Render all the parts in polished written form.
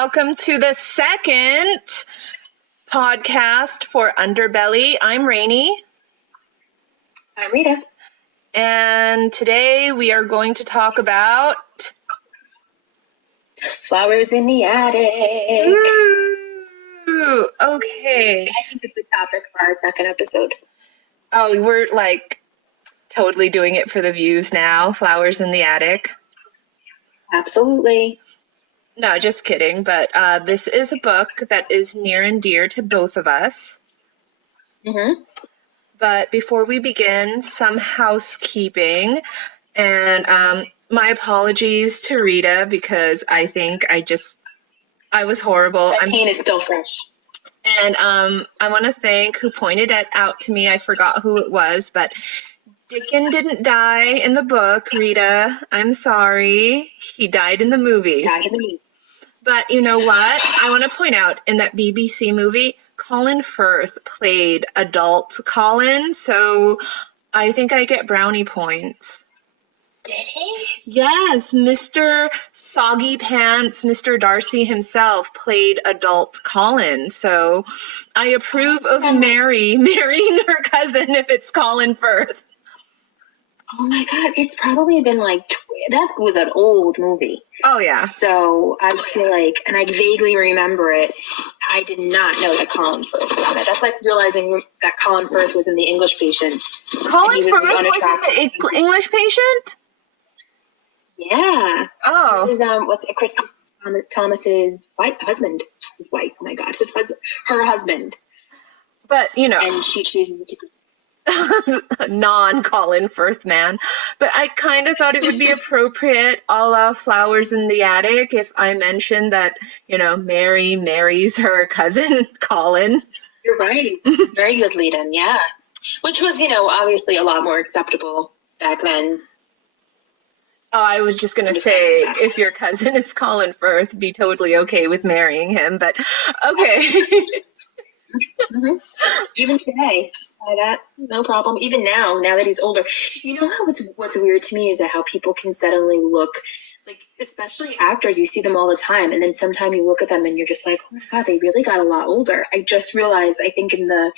welcome to the second podcast for Underbelly. I'm Rainey. I'm Rita. And today we are going to talk about flowers in the attic. Ooh, okay. I think it's the topic for our second episode. Oh, we're like totally doing it for the views now. Flowers in the attic. Absolutely. No, just kidding. But this is a book that is near and dear to both of us. Mm-hmm. But before we begin, some housekeeping. And my apologies to Rita because I think I was horrible. That pain is still fresh. And I want to thank who pointed it out to me. I forgot who it was, but Dickon didn't die in the book, Rita. I'm sorry. He died in the movie. But you know what? I want to point out, in that BBC movie, Colin Firth played adult Colin, so I think I get brownie points. Did he? Yes, Mr. Soggy Pants, Mr. Darcy himself played adult Colin, so I approve of Mary marrying her cousin if it's Colin Firth. Oh my God, it's probably been like, that was an old movie. Oh yeah. So I feel like, and I vaguely remember it, I did not know that Colin Firth was in it. That's like realizing that Colin Firth was in The English Patient. Colin Firth was in The English Patient? Yeah. Oh. It was, Chris Thomas's husband. His wife, oh my God, her husband. But, you know. And she chooses to non-Colin Firth man. But I kind of thought it would be appropriate, a la Flowers in the Attic, if I mentioned that, you know, Mary marries her cousin, Colin. You're right. Very good lead-in, yeah. Which was, you know, obviously a lot more acceptable back then. Oh, I was just going to say, if your cousin is Colin Firth, be totally okay with marrying him, but okay. Mm-hmm. Even today. That no problem. Even now that he's older, you know how what's weird to me is that how people can suddenly look like, especially actors, you see them all the time, and then sometimes you look at them and you're just like, oh my God, they really got a lot older. I just realized, I think in the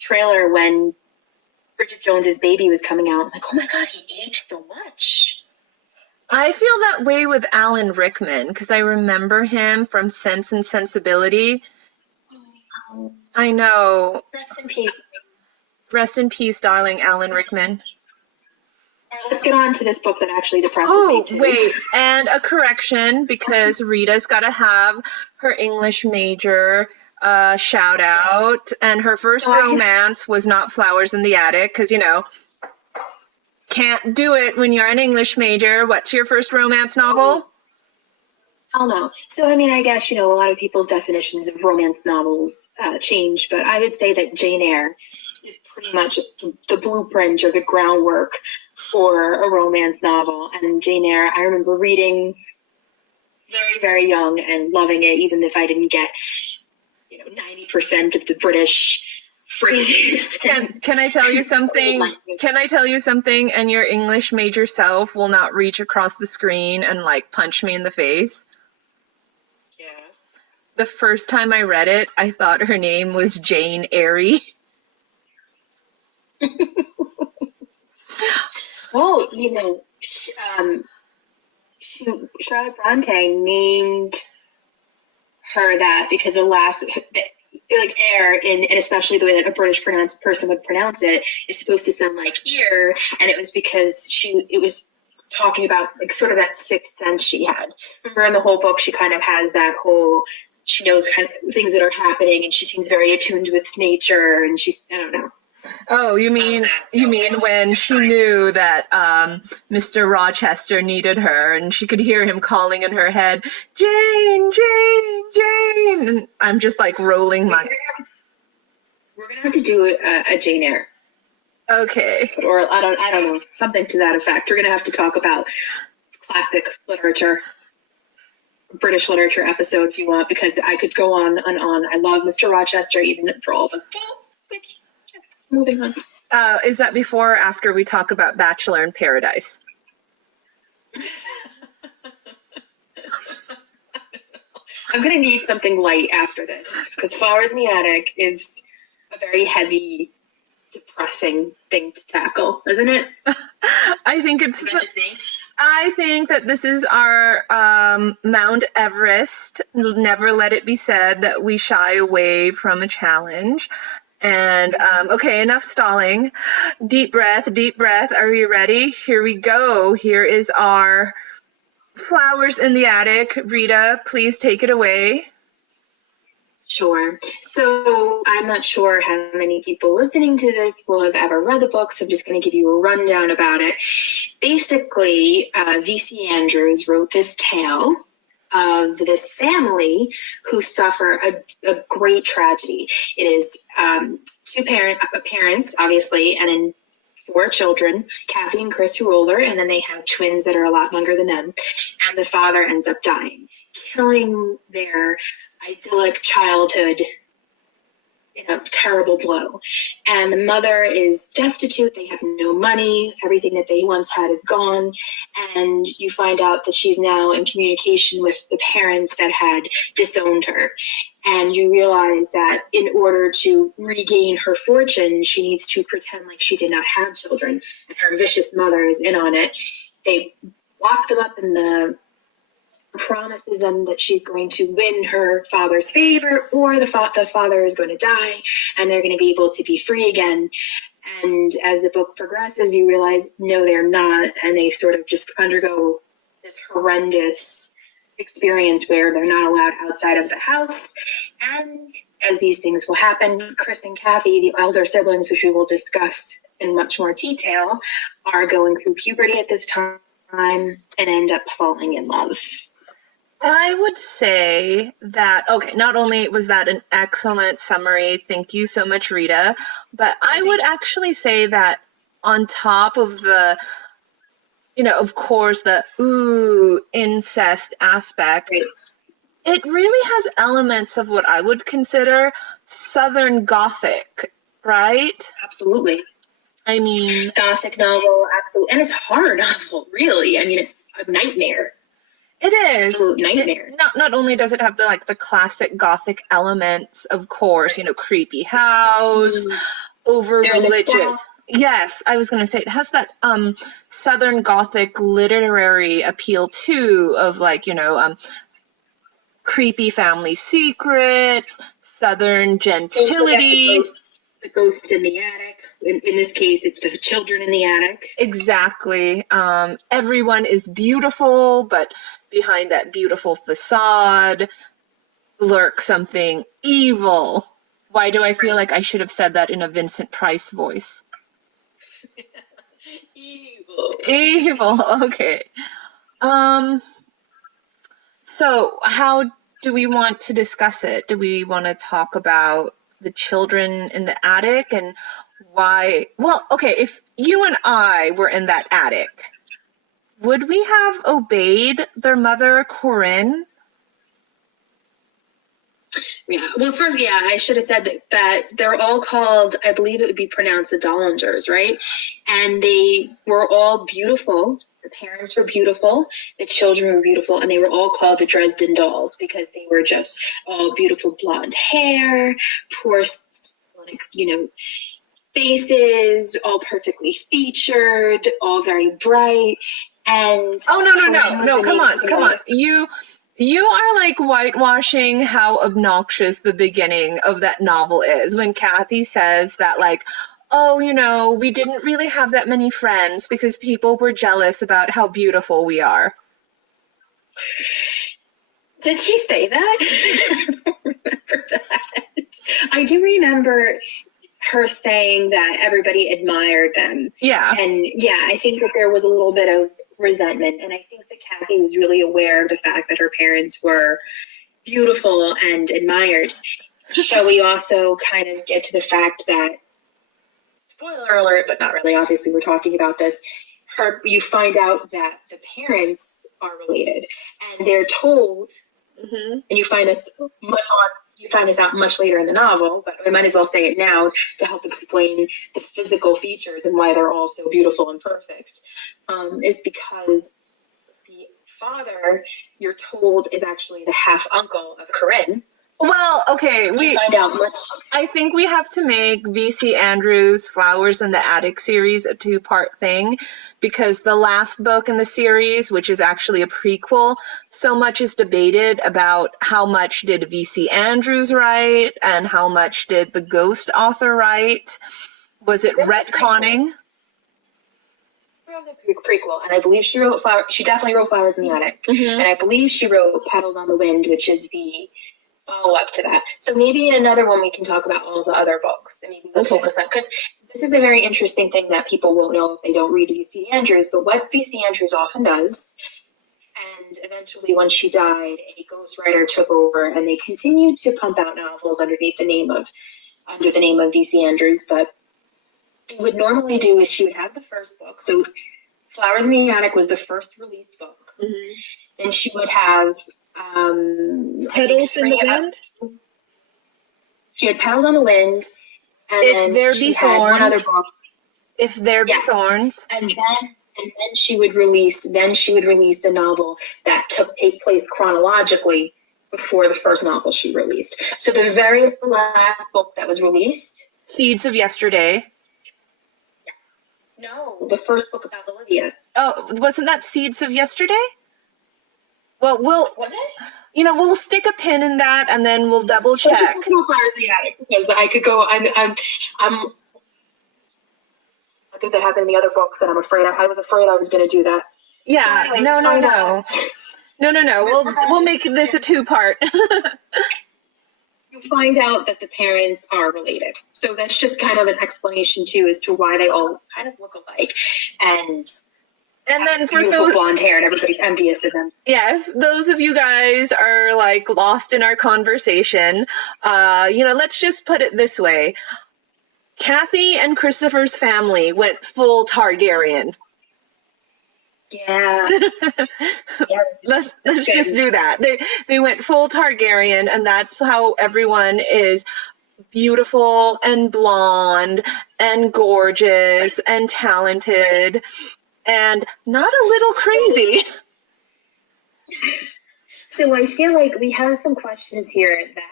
trailer when Bridget Jones's Baby was coming out, I'm like, oh my God, he aged so much. I feel that way with Alan Rickman because I remember him from Sense and Sensibility. Oh, I know. Rest in peace. Rest in peace, darling Alan Rickman. All right, let's get on to this book that actually depresses me too. Wait, and a correction, because Rita's got to have her English major shout out, and her first romance was not Flowers in the Attic, because, you know, can't do it when you're an English major. What's your first romance novel? Hell no. So, I mean, I guess, you know, a lot of people's definitions of romance novels change, but I would say that Jane Eyre is pretty much the blueprint or the groundwork for a romance novel. And Jane Eyre, I remember reading very, very young and loving it, even if I didn't get, you know, 90% of the British phrases. Can I tell you something? Can I tell you something? And your English major self will not reach across the screen and like punch me in the face. Yeah. The first time I read it, I thought her name was Jane Eyre. Well, you know, Charlotte Bronte named her that because the last, like Eyre, and especially the way that a British person would pronounce it, is supposed to sound like ear, and it was because it was talking about like sort of that sixth sense she had. Remember in the whole book, she kind of has that whole, she knows kind of things that are happening, and she seems very attuned with nature, and she's, I don't know. Oh, you mean when she knew that Mr. Rochester needed her and she could hear him calling in her head, Jane, Jane, Jane. And I'm just like rolling my... We're going to have to do a Jane Eyre. Okay. Or I don't know, something to that effect. We're going to have to talk about classic literature, British literature episode if you want, because I could go on and on. I love Mr. Rochester, even for all of us. Moving on. Is that before or after we talk about Bachelor in Paradise? I'm going to need something light after this, because Flowers in the Attic is a very heavy, depressing thing to tackle, isn't it? I think I think that this is our Mount Everest. Never let it be said that we shy away from a challenge. And okay, enough stalling. Deep breath, deep breath. Are we ready? Here we go. Here is our Flowers in the Attic. Rita, please take it away. Sure. So I'm not sure how many people listening to this will have ever read the book, so I'm just going to give you a rundown about it. Basically, V.C. Andrews wrote this tale of this family who suffer a great tragedy. It is two parents, obviously, and then 4 children, Cathy and Chris, who are older, and then they have twins that are a lot younger than them, and the father ends up dying, killing their idyllic childhood in a terrible blow. And the mother is destitute. They have no money. Everything that they once had is gone. And you find out that she's now in communication with the parents that had disowned her. And you realize that in order to regain her fortune, she needs to pretend like she did not have children. And her vicious mother is in on it. They lock them up in the promises them that she's going to win her father's favor, or the father is going to die and they're going to be able to be free again. And as the book progresses, you realize, no, they're not. And they sort of just undergo this horrendous experience where they're not allowed outside of the house. And as these things will happen, Chris and Cathy, the elder siblings, which we will discuss in much more detail, are going through puberty at this time and end up falling in love. I would say that, okay, not only was that an excellent summary, thank you so much, Rita, but I would actually say that on top of the, of course, the incest aspect, Right. It really has elements of what I would consider Southern Gothic, right? Absolutely. I mean, Gothic novel, absolutely. And it's a horror novel, really. I mean, it's a nightmare. It is. Absolute nightmare. Not only does it have the classic Gothic elements, of course, creepy house, over religious. Yes, I was going to say it has that Southern Gothic literary appeal too, of creepy family secrets, Southern gentility. The ghost in the attic. In this case, it's the children in the attic. Exactly. Everyone is beautiful, but behind that beautiful facade lurks something evil. Why do I feel like I should have said that in a Vincent Price voice? Evil. Okay. So how do we want to discuss it? Do we want to talk about the children in the attic and why? Well, okay, if you and I were in that attic, would we have obeyed their mother, Corinne? Yeah. Well, first, I should have said that they're all called, I believe it would be pronounced the Dollangers, right? And they were all beautiful. The parents were beautiful. The children were beautiful. And they were all called the Dresden Dolls because they were just all beautiful blonde hair, poor, faces, all perfectly featured, all very bright. And no, come on. You are whitewashing how obnoxious the beginning of that novel is when Cathy says that we didn't really have that many friends because people were jealous about how beautiful we are. Did she say that? I don't remember that. I do remember her saying that everybody admired them. Yeah. And I think that there was a little bit of resentment. And I think that Cathy was really aware of the fact that her parents were beautiful and admired. Shall we also kind of get to the fact that, spoiler alert, but not really, obviously we're talking about this, you find out that the parents are related and they're told, and you find this out much later in the novel, but we might as well say it now to help explain the physical features and why they're all so beautiful and perfect, is because the father, you're told, is actually the half uncle of Corinne. Well, okay, We find out much. I think we have to make V.C. Andrews' Flowers in the Attic series a two-part thing, because the last book in the series, which is actually a prequel, so much is debated about how much did V.C. Andrews write and how much did the ghost author write. Was it retconning? The prequel, and I believe she wrote She definitely wrote Flowers in the Attic, and I believe she wrote Petals on the Wind, which is the follow-up to that. So maybe in another one we can talk about all the other books, and maybe we'll focus on, because this is a very interesting thing that people won't know if they don't read V.C. Andrews. But what V.C. Andrews often does, and eventually when she died, a ghostwriter took over, and they continued to pump out novels under the name of V.C. Andrews, but she would normally do is she would have the first book. So Flowers in the Attic was the first released book. Then she would have Petals in the Wind? She had Petals on the Wind. And If There Be Thorns. One other book. If There Be Thorns. And then she would release the novel that take place chronologically before the first novel she released. So the very last book that was released, Seeds of Yesterday. No, the first book about Olivia. Oh, wasn't that Seeds of Yesterday? Well, was it? We'll stick a pin in that, and then we'll double check. Flowers in the Attic, because I could go. I think that happened in the other books, and I was afraid I was going to do that. Yeah. So anyway, No. We'll make this a two-part. You find out that the parents are related. So that's just kind of an explanation too as to why they all kind of look alike, and then for beautiful blonde hair, and everybody's envious of them. Yeah, if those of you guys are like lost in our conversation, let's just put it this way: Cathy and Christopher's family went full Targaryen. Yeah. Let's just do that. They went full Targaryen, and that's how everyone is beautiful and blonde and gorgeous and talented and not a little crazy. So I feel like we have some questions here that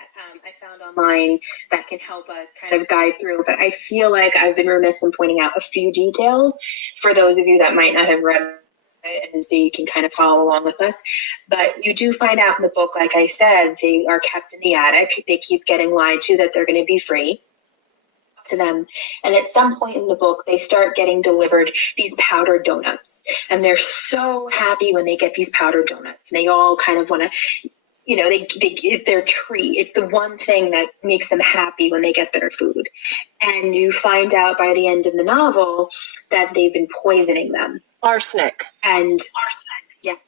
I found online that can help us kind of guide through, but I feel like I've been remiss in pointing out a few details for those of you that might not have read it, and so you can kind of follow along with us. But you do find out in the book, like I said, they are kept in the attic. They keep getting lied to that they're going to be free to them. And at some point in the book, they start getting delivered these powdered donuts. And they're so happy when they get these powdered donuts. And they all kind of want to, it's their treat. It's the one thing that makes them happy when they get their food. And you find out by the end of the novel that they've been poisoning them. Arsenic. Yes.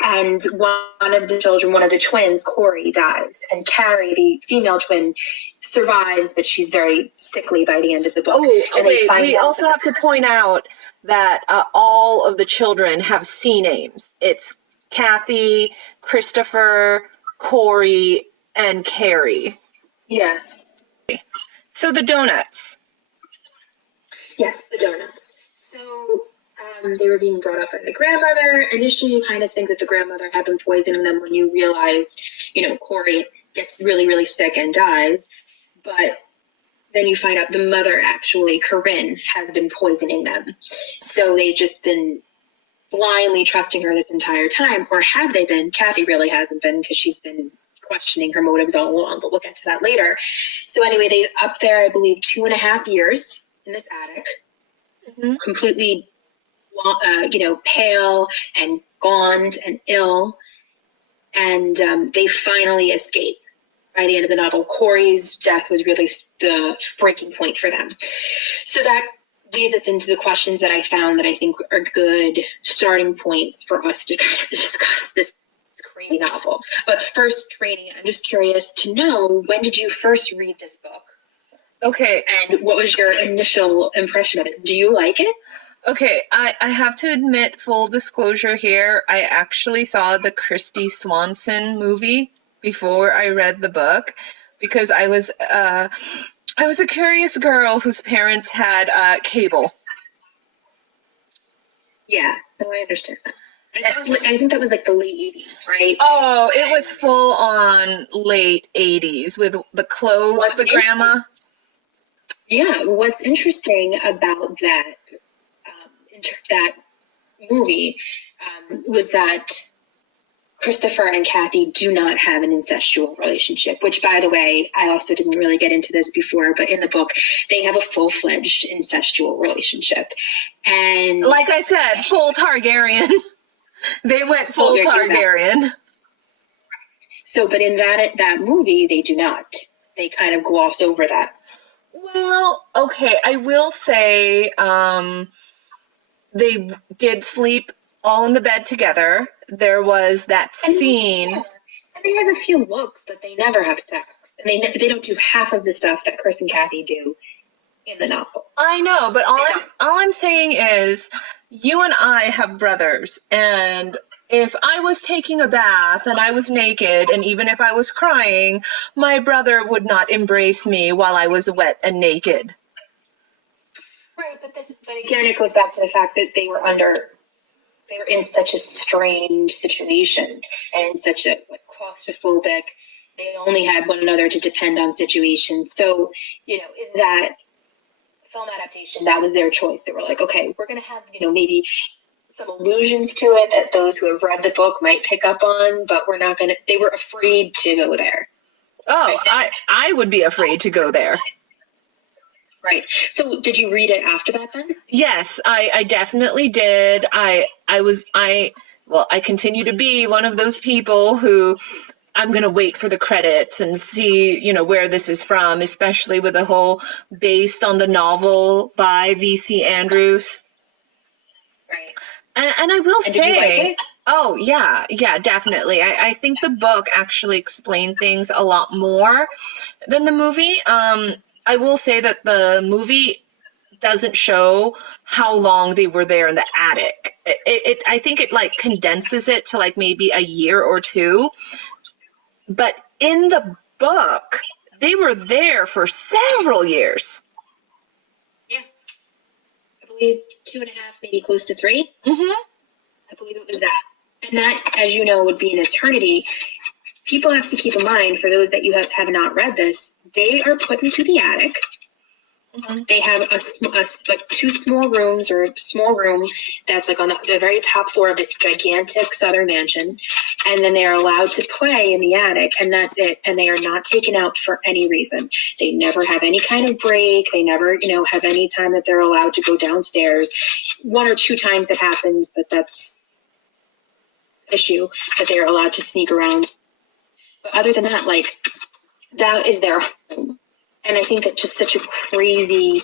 And one of the twins, Corey, dies. And Carrie, the female twin, survives, but she's very sickly by the end of the book. We also have to point out that all of the children have C names. It's Cathy, Christopher, Corey, and Carrie. Yeah. So the donuts. Yes, the donuts. So they were being brought up by the grandmother. Initially, you kind of think that the grandmother had been poisoning them when you realize, Corey gets really, really sick and dies. But then you find out the mother, actually, Corinne, has been poisoning them. So they've just been blindly trusting her this entire time. Or have they been? Cathy really hasn't been, because she's been questioning her motives all along, but we'll get to that later. So anyway, they up there, I believe, 2.5 years in this attic, completely, pale and gaunt and ill. And they finally escape. By the end of the novel, Corey's death was really the breaking point for them. So that leads us into the questions that I found that I think are good starting points for us to kind of discuss this crazy novel. But first, Rainey, I'm just curious to know, when did you first read this book? Okay. And what was your initial impression of it? Do you like it? Okay, I have to admit, full disclosure here, I actually saw the Kristy Swanson movie before I read the book, because I was a curious girl whose parents had cable. Yeah, so I understand that. I think that was like the late 80s, right? Oh, it was full on late 80s with the clothes, the grandma. Yeah, what's interesting about that movie was that Christopher and Cathy do not have an incestual relationship, which, by the way, I also didn't really get into this before, but in the book, they have a full-fledged incestual relationship. And like I said, full Targaryen. They went full Targaryen. Exactly. So, but in that movie, they do not. They kind of gloss over that. Well, okay, I will say they did sleep all in the bed together. There was that scene. Yes. And they have a few looks, but they never have sex. And they don't do half of the stuff that Chris and Cathy do in the novel. I know, but all I'm saying is you and I have brothers, and if I was taking a bath and I was naked, and even if I was crying, my brother would not embrace me while I was wet and naked. Right, but again, it goes back to the fact that they were in such a strange situation and such a claustrophobic. They only had one another to depend on situations. So, in that film adaptation, that was their choice. They were like, okay, we're going to have, maybe some allusions to it that those who have read the book might pick up on, but we're not going to, they were afraid to go there. Oh, I would be afraid to go there. Right. So did you read it after that then? Yes, I definitely did. I continue to be one of those people who I'm going to wait for the credits and see, where this is from, especially with the whole based on the novel by V.C. Andrews. Right. And I will say, did you like it? Oh, yeah, definitely. I think the book actually explained things a lot more than the movie. I will say that the movie doesn't show how long they were there in the attic. I think it condenses it to maybe a year or two. But in the book, they were there for several years. Yeah. I believe 2.5, maybe close to 3. Mm-hmm. I believe it was that. And that, as you know, would be an eternity. People have to keep in mind, for those that you have not read this, they are put into the attic. Mm-hmm. They have two small rooms, or a small room that's on the very top floor of this gigantic southern mansion. And then they are allowed to play in the attic, and that's it. And they are not taken out for any reason. They never have any kind of break. They never, have any time that they're allowed to go downstairs. 1 or 2 times it happens, but that's issue that they're allowed to sneak around. But other than that, that is their home. And I think that's just such a crazy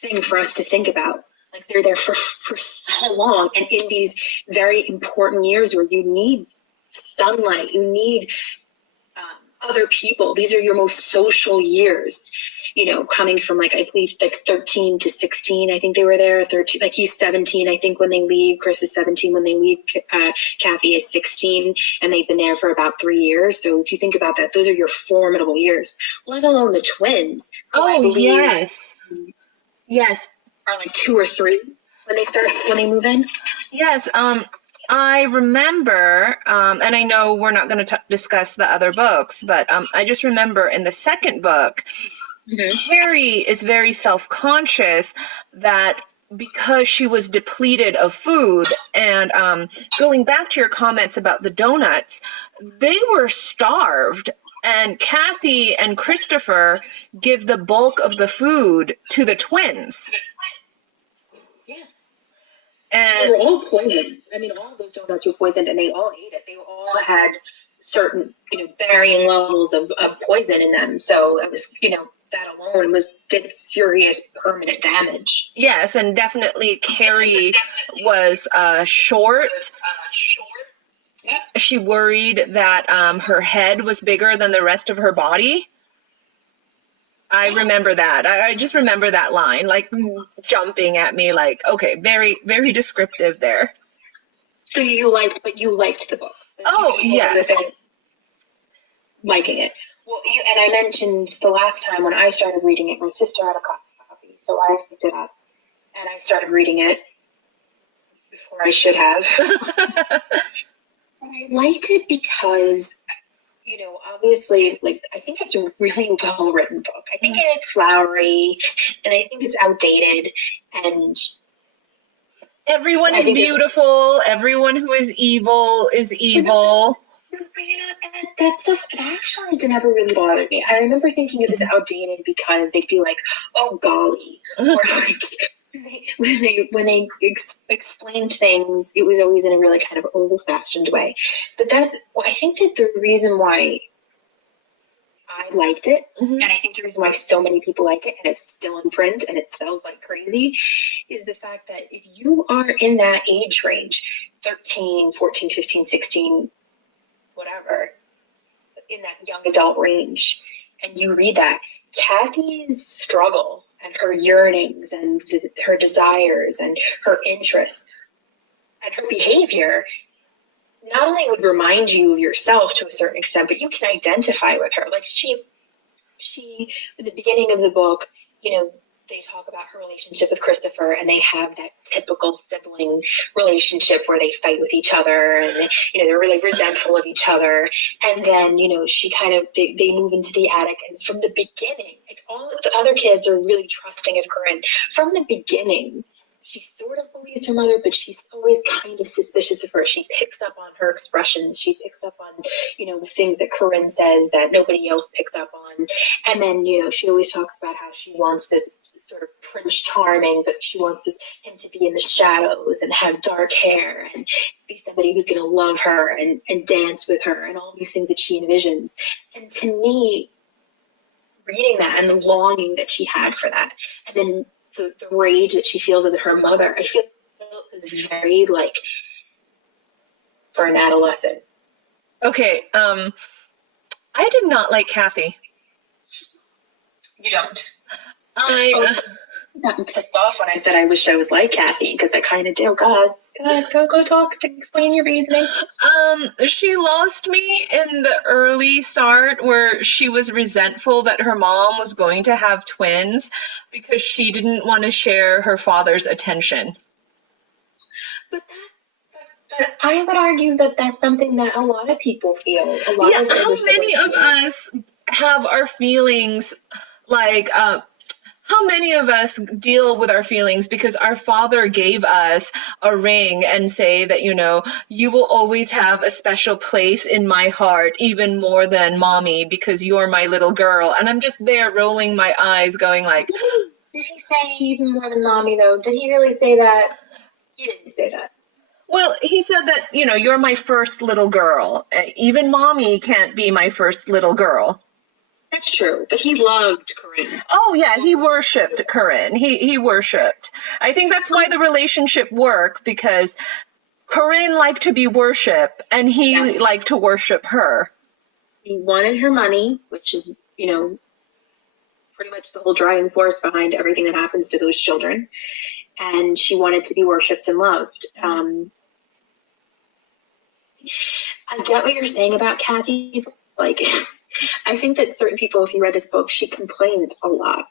thing for us to think about. They're there for so long, and in these very important years where you need sunlight, you need other people. These are your most social years, coming from I believe 13 to 16. I think they were there. 13, he's 17, I think, when they leave. Chris is 17 when they leave. Cathy is 16, and they've been there for about 3 years. So if you think about that, those are your formidable years. Let alone the twins. Oh, yes. Yes. Are 2 or 3 when they move in. Yes. I remember, and I know we're not going to discuss the other books, but I just remember in the second book, mm-hmm. Carrie is very self-conscious that because she was depleted of food, and going back to your comments about the donuts, they were starved, and Cathy and Christopher give the bulk of the food to the twins. Yeah. And they were all poisoned. I mean, all of those donuts were poisoned, and they all ate it. They all had certain, varying levels of poison in them. So it was, that alone did serious permanent damage. Yes, and definitely Carrie was short. Yep. She worried that her head was bigger than the rest of her body. I remember that. I just remember that line, jumping at me, okay, very, very descriptive there. So you liked the book. Oh, yes. Liking it. Well, and I mentioned the last time when I started reading it, my sister had a copy, so I picked it up, and I started reading it before I should have. I liked it because, obviously, I think it's a really well-written book. I think it is flowery, and I think it's outdated, and everyone is beautiful. Everyone who is evil is evil. That stuff, it actually never really bothered me. I remember thinking it was outdated because they'd be like, "Oh golly," or when they explained things, it was always in a really kind of old-fashioned way. But I think that the reason why I liked it, and I think the reason why so many people like it, and it's still in print and it sells like crazy, is the fact that if you are in that age range, 13, 14, 15, 16, whatever, in that young adult range, and you read that, Cathy's struggle and her yearnings and her desires and her interests and her behavior not only would remind you of yourself to a certain extent, but you can identify with her. Like she at the beginning of the book, they talk about her relationship with Christopher, and they have that typical sibling relationship where they fight with each other, and they're really resentful of each other. And then she kind of they move into the attic, and from the beginning, all of the other kids are really trusting of Corinne. From the beginning, she sort of believes her mother, but she's always kind of suspicious of her. She picks up on her expressions. She picks up on, the things that Corinne says that nobody else picks up on. And then, she always talks about how she wants this sort of Prince Charming, but she wants him to be in the shadows and have dark hair and be somebody who's going to love her and dance with her and all these things that she envisions. And to me, reading that and the longing that she had for that, and then the rage that she feels at her mother, I feel is very for an adolescent. Okay, I did not like Cathy. You don't? I got pissed off when I said I wish I was like Cathy, because I kind of do. God, go talk, explain your reasoning. She lost me in the early start where she was resentful that her mom was going to have twins because she didn't want to share her father's attention. But I would argue that that's something that a lot of people feel. How many of us have our feelings how many of us deal with our feelings because our father gave us a ring and say that, you will always have a special place in my heart, even more than mommy, because you're my little girl. And I'm just there rolling my eyes going like... Did he say even more than mommy, though? Did he really say that? He didn't say that. Well, he said that, you're my first little girl. Even mommy can't be my first little girl. That's true, but he loved Corinne. Oh, yeah, he worshipped Corinne. He worshipped. I think that's why the relationship worked, because Corinne liked to be worshipped, and he liked to worship her. He wanted her money, which is, pretty much the whole driving force behind everything that happens to those children. And she wanted to be worshipped and loved. I get what you're saying about Cathy. I think that certain people, if you read this book, she complains a lot.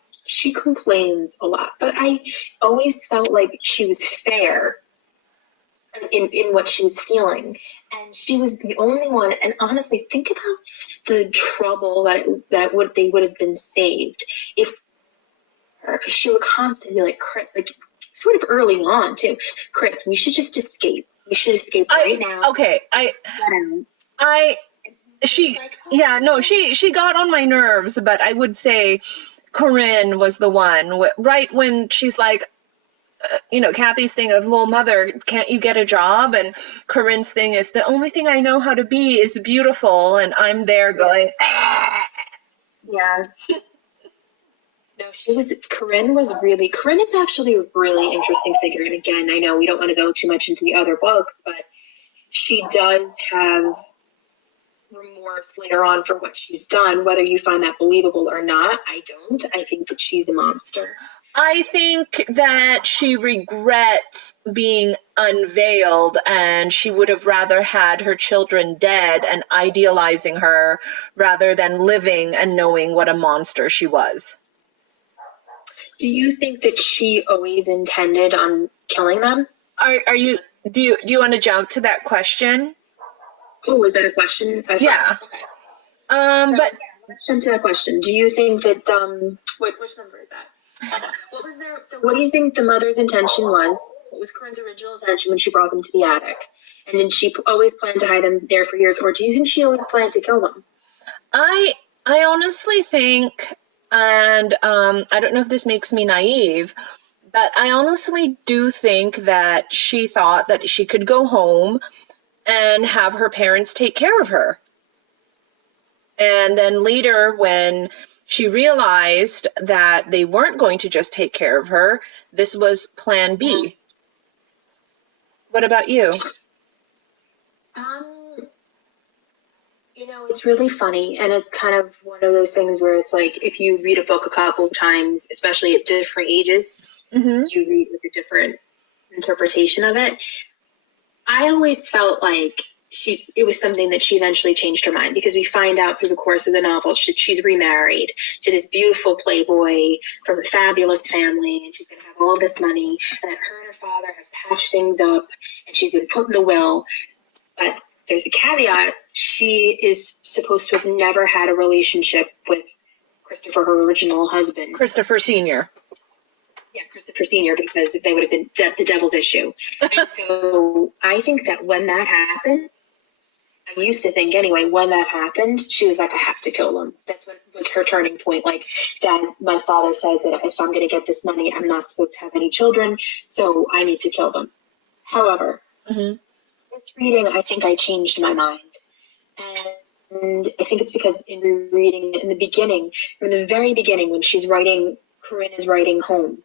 But I always felt like she was fair in what she was feeling. And she was the only one. And honestly, think about the trouble that they would have been saved if, because she would constantly be like, Chris, sort of early on too, Chris, we should just escape. We should escape right now. Okay, she got on my nerves, but I would say Corinne was the one, right when she's like, Cathy's thing of, well, mother, can't you get a job? And Corinne's thing is, the only thing I know how to be is beautiful, and I'm there going, yeah. No, Corinne is actually a really interesting figure. And again, I know we don't want to go too much into the other books, but she does have remorse later on for what she's done. Whether you find that believable or not, I don't. I think that she's a monster. I think that she regrets being unveiled, and she would have rather had her children dead and idealizing her rather than living and knowing what a monster she was. Do you think that she always intended on killing them? Are you Do you want to jump to that question? Oh, is that a question? Yeah. Okay. But let's jump to that question. Do you think that which number is that? What was there? So, what do you think the mother's intention was? What was Corinne's original intention when she brought them to the attic? And did she always plan to hide them there for years, or do you think she always planned to kill them? I honestly think, and I don't know if this makes me naive, but I honestly do think that she thought that she could go home and have her parents take care of her. And then later, when she realized that they weren't going to just take care of her, this was plan B. What about you? It's really funny, and it's kind of one of those things where it's like if you read a book a couple of times, especially at different ages, you read with a different interpretation of it. I always felt like it was something that she eventually changed her mind, because we find out through the course of the novel she's remarried to this beautiful playboy from a fabulous family, and she's going to have all this money, and that her and her father have patched things up, and she's been put in the will. But there's a caveat. She is supposed to have never had a relationship with Christopher, her original husband. Christopher Sr. Yeah, Christopher Sr., because they would have been the devil's issue. And so I think that when that happened, I used to think anyway, when that happened, she was like, I have to kill them. That's when was her turning point. Like, Dad, my father says that if I'm going to get this money, I'm not supposed to have any children, so I need to kill them. However, this reading, I think I changed my mind. And I think it's because in rereading in the beginning, from the very beginning, when she's writing, Corinne is writing home.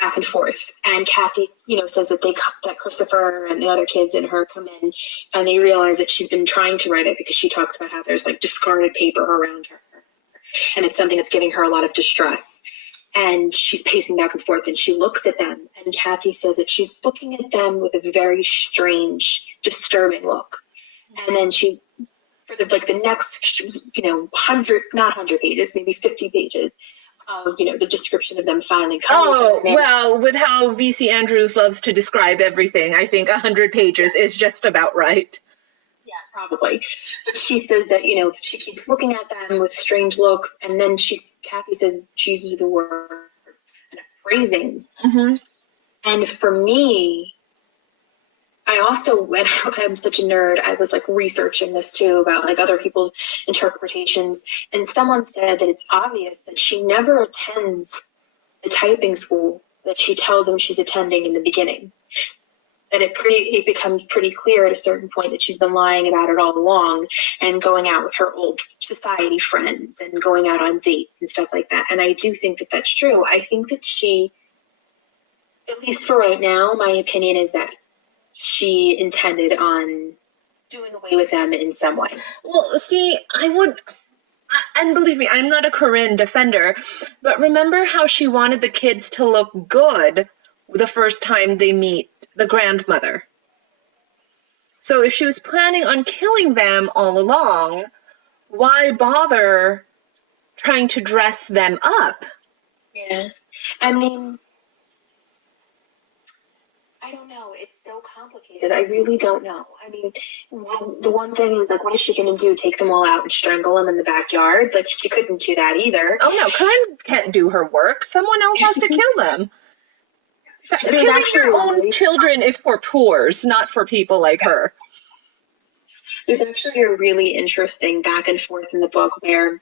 Back and forth. And Cathy, says that that Christopher and the other kids and her come in, and they realize that she's been trying to write it because she talks about how there's like discarded paper around her. And it's something that's giving her a lot of distress. And she's pacing back and forth, and she looks at them, and Cathy says that she's looking at them with a very strange, disturbing look. And then she, for the next, 100 pages, maybe 50 pages of, the description of them finally coming to her. Well, with how V.C. Andrews loves to describe everything, I think 100 pages is just about right. Yeah, probably. But she says that, she keeps looking at them with strange looks, and then Cathy says she uses the word and phrasing. And for me, I also, when I'm such a nerd, I was researching this too about other people's interpretations. And someone said that it's obvious that she never attends the typing school that she tells them she's attending in the beginning. And it becomes pretty clear at a certain point that she's been lying about it all along, and going out with her old society friends and going out on dates and stuff like that. And I do think that that's true. I think that she, at least for right now, my opinion is that she intended on doing away with them in some way. Well, see, and believe me, I'm not a Corinne defender, but remember how she wanted the kids to look good the first time they meet the grandmother. So if she was planning on killing them all along, why bother trying to dress them up? Yeah. I mean, I don't know. It's so complicated. I really don't know. I mean, the one thing is, what is she going to do? Take them all out and strangle them in the backyard? She couldn't do that either. Oh, no. Corinne can't do her work. Someone else has to kill them. Killing your own children is for poors, not for people like her. There's actually a really interesting back and forth in the book where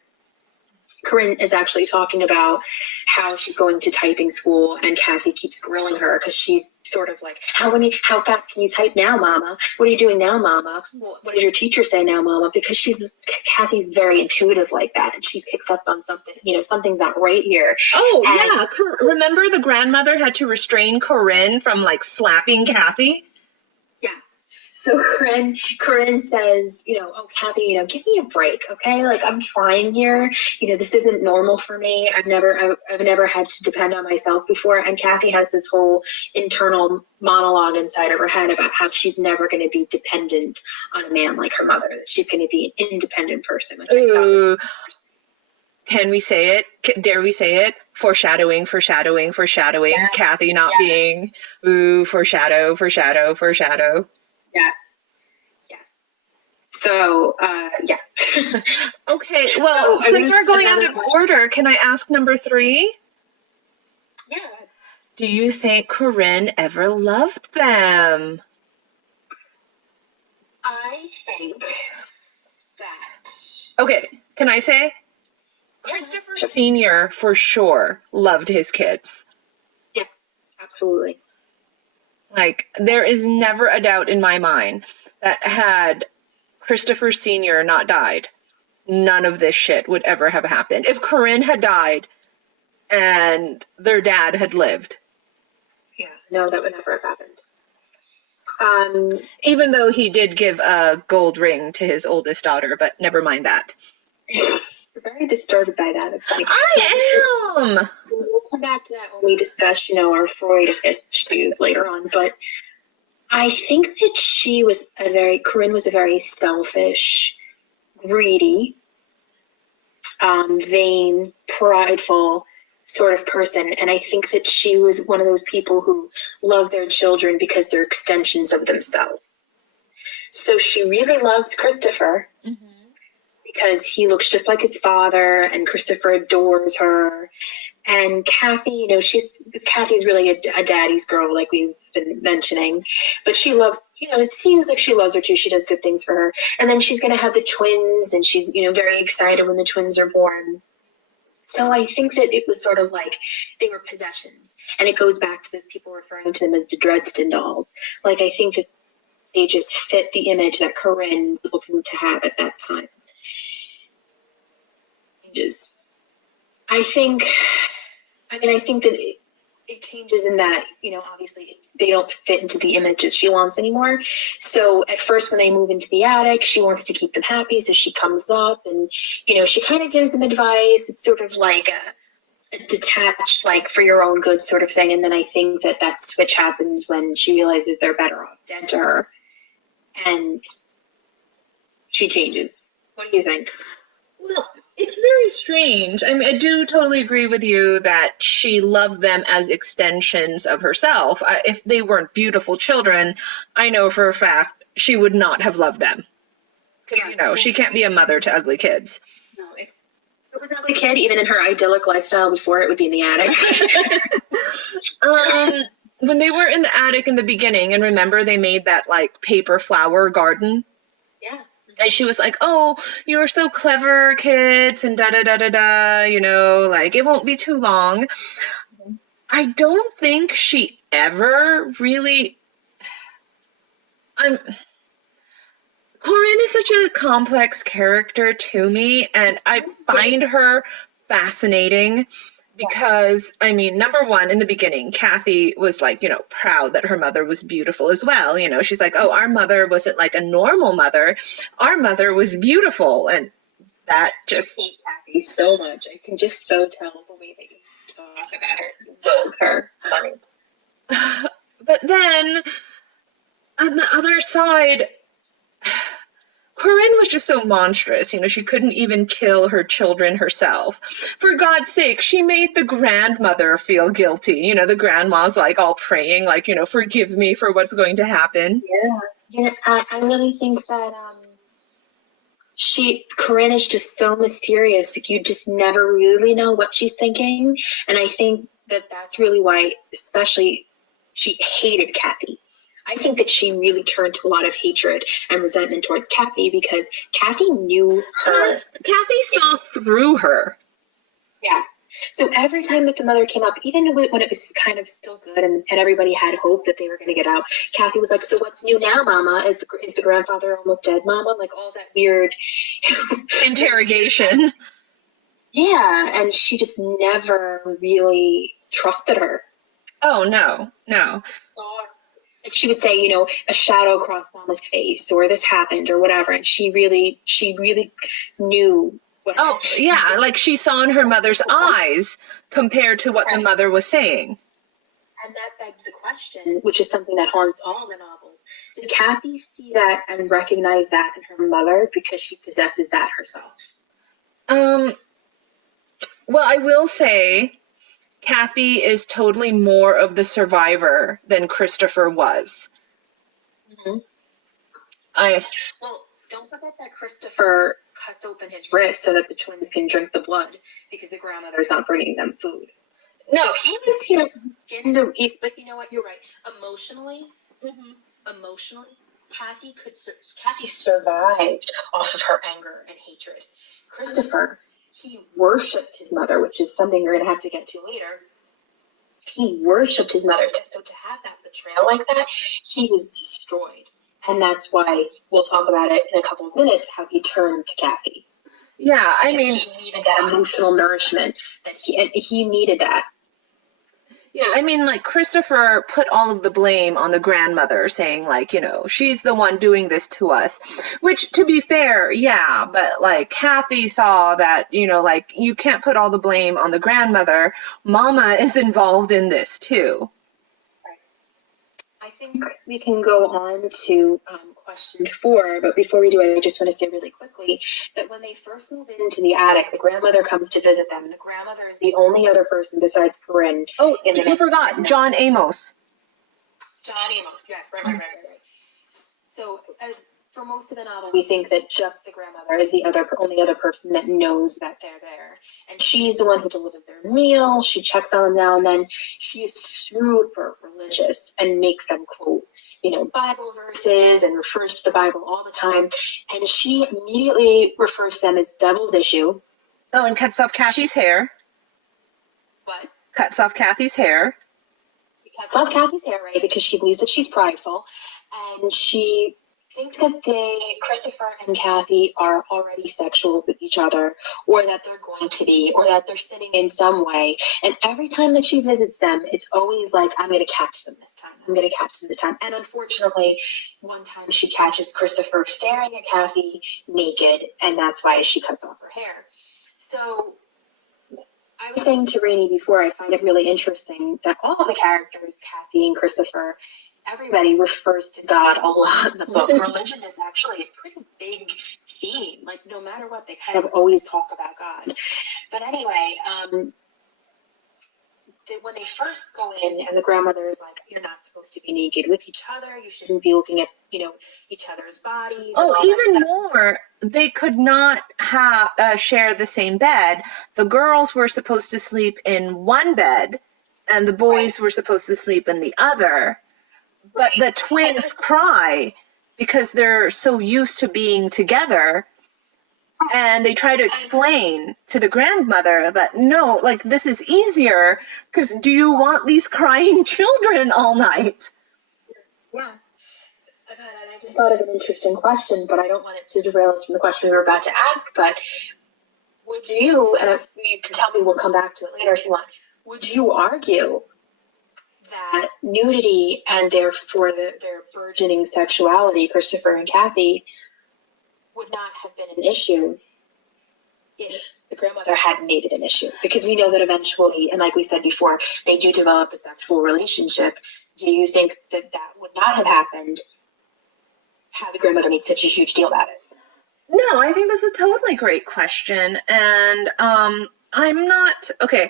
Corinne is actually talking about how she's going to typing school, and Cathy keeps grilling her because she's sort of like, how fast can you type now, Mama? What are you doing now, Mama? What does your teacher say now, Mama? Because Cathy's very intuitive like that, and she picks up on something, something's not right here. Oh, yeah. Remember the grandmother had to restrain Corinne from slapping Cathy? Yeah. So Corinne says, oh, Cathy, give me a break, okay? I'm trying here. This isn't normal for me. I've never had to depend on myself before. And Cathy has this whole internal monologue inside of her head about how she's never going to be dependent on a man like her mother. That she's going to be an independent person. Can we say it? Dare we say it? Foreshadowing, foreshadowing, foreshadowing. Yeah. Cathy not Yes. being, foreshadow, foreshadow, foreshadow. Yes. Yes. So, yeah. Okay, well, So, since we're going out another of question. order, can I ask number 3? Yeah. Do you think Corinne ever loved them? I think that. Okay, can I say? Christopher Sr. for sure loved his kids. Yes, absolutely. Like, there is never a doubt in my mind that had Christopher Sr. not died, none of this shit would ever have happened. If Corinne had died and their dad had lived. Yeah, no, that would never have happened. Even though he did give a gold ring to his oldest daughter, but never mind that. You're very disturbed by that. It's like I am! We'll come back to that when we discuss, our Freud issues later on, but I think that Corinne was a very selfish, greedy, vain, prideful sort of person. And I think that she was one of those people who love their children because they're extensions of themselves. So she really loves Christopher because he looks just like his father, and Christopher adores her. And Cathy, Cathy's really a daddy's girl, like we've been mentioning. But she loves, it seems like she loves her too. She does good things for her. And then she's going to have the twins, and she's, very excited when the twins are born. So I think that it was sort of like they were possessions. And it goes back to those people referring to them as the Dresden dolls. Like, I think that they just fit the image that Corinne was looking to have at that time. I think that it changes in that, obviously they don't fit into the image that she wants anymore. So at first when they move into the attic, she wants to keep them happy. So she comes up and, she kind of gives them advice. It's sort of like a detached, like for your own good sort of thing. And then I think that switch happens when she realizes they're better off dead to her. And she changes. What do you think? Well, it's very strange. I mean, I do totally agree with you that she loved them as extensions of herself. If they weren't beautiful children, I know for a fact she would not have loved them. Because, she can't be a mother to ugly kids. No, if it was an ugly kid, even in her idyllic lifestyle before, it would be in the attic. When they were in the attic in the beginning, and remember they made that, like, paper flower garden? Yeah. And she was like, oh, you are so clever, kids, and da-da-da-da-da, like, it won't be too long. I don't think she ever really... Corinne is such a complex character to me, and I find her fascinating because, number one, in the beginning, Cathy was like, proud that her mother was beautiful as well. She's like, oh, our mother wasn't like a normal mother. Our mother was beautiful. And that just... I hate Cathy so much. I can just so tell the way that you talk about her. You loathe her. Funny. But then, on the other side... Corinne was just so monstrous, she couldn't even kill her children herself. For God's sake, she made the grandmother feel guilty. The grandma's like all praying, like, forgive me for what's going to happen. Yeah. I really think that Corinne is just so mysterious. Like, you just never really know what she's thinking. And I think that that's really why, especially, she hated Cathy. I think that she really turned to a lot of hatred and resentment towards Cathy because Cathy knew her. Cathy saw through her. Yeah. So every time that the mother came up, even when it was kind of still good and everybody had hope that they were going to get out, Cathy was like, so what's new now, Mama? Is the grandfather almost dead, Mama? Like all that weird interrogation. Yeah. And she just never really trusted her. Oh, no. Like she would say, a shadow crossed Mama's face, or this happened, or whatever, and she really knew what happened. Oh, yeah, like she saw in her mother's eyes compared to what the mother was saying. And that begs the question, which is something that haunts all the novels. Did Cathy see that and recognize that in her mother because she possesses that herself? Well, I will say Cathy is totally more of the survivor than Christopher was. Mm-hmm. I Well, don't forget that Christopher cuts open his wrist so that the twins can drink the blood because the grandmother's not bringing them food. No, he was getting the east, but you know what? You're right. Emotionally, Cathy survived off of her anger and hatred. Christopher, he worshipped his mother, which is something we're going to have to get to later. He worshipped his mother, so to have that betrayal like that, he was destroyed. And that's why we'll talk about it in a couple of minutes, how he turned to Cathy. Yeah, I mean, he needed that emotional nourishment, that he needed that. Yeah, I mean, like, Christopher put all of the blame on the grandmother, saying, like, you know, she's the one doing this to us. Which, to be fair, yeah, but, like, Cathy saw that, you know, like, you can't put all the blame on the grandmother. Mama is involved in this, too. I think we can go on to question 4, but before we do it, I just want to say really quickly that when they first move into the attic, the grandmother comes to visit them. The grandmother is the only other person besides Corinne. Oh, you forgot, John Amos. John Amos, yes, right. So for most of the novel, we think that just the grandmother is the only other person that knows that they're there. And she's the one who delivers their meal. She checks on them now and then. She is super religious and makes them quote, you know, Bible verses and refers to the Bible all the time. And she immediately refers to them as devil's issue. Oh, and cuts off Cathy's hair. What? Cuts off Cathy's hair. Cuts off Cathy's hair, right? Because she believes that she's prideful. And she thinks that Christopher and Cathy are already sexual with each other, or that they're going to be, or that they're sitting in some way. And every time that she visits them, it's always like, I'm going to catch them this time. And unfortunately, one time she catches Christopher staring at Cathy naked, and that's why she cuts off her hair. So I was saying to Rainey before, I find it really interesting that all of the characters, Cathy and Christopher, everybody refers to God a lot in the book. Religion is actually a pretty big theme. Like, no matter what, they kind of always talk about God. But anyway, when they first go in and the grandmother is like, you're not supposed to be naked with each other. You shouldn't be looking at, you know, each other's bodies. Oh, even more, they could not share the same bed. The girls were supposed to sleep in one bed and the boys were supposed to sleep in the other. But the twins cry because they're so used to being together. And they try to explain to the grandmother that, no, like, this is easier because do you want these crying children all night? Yeah. I just thought of an interesting question, but I don't want it to derail us from the question we were about to ask. But would you, and you can tell me, we'll come back to it later if you want, would you argue that nudity and therefore their burgeoning sexuality, Christopher and Cathy, would not have been an issue if the grandmother hadn't made it an issue? Because we know that eventually, and like we said before, they do develop a sexual relationship. Do you think that would not have happened had the grandmother made such a huge deal about it? No, I think that's a totally great question. And I'm not, okay,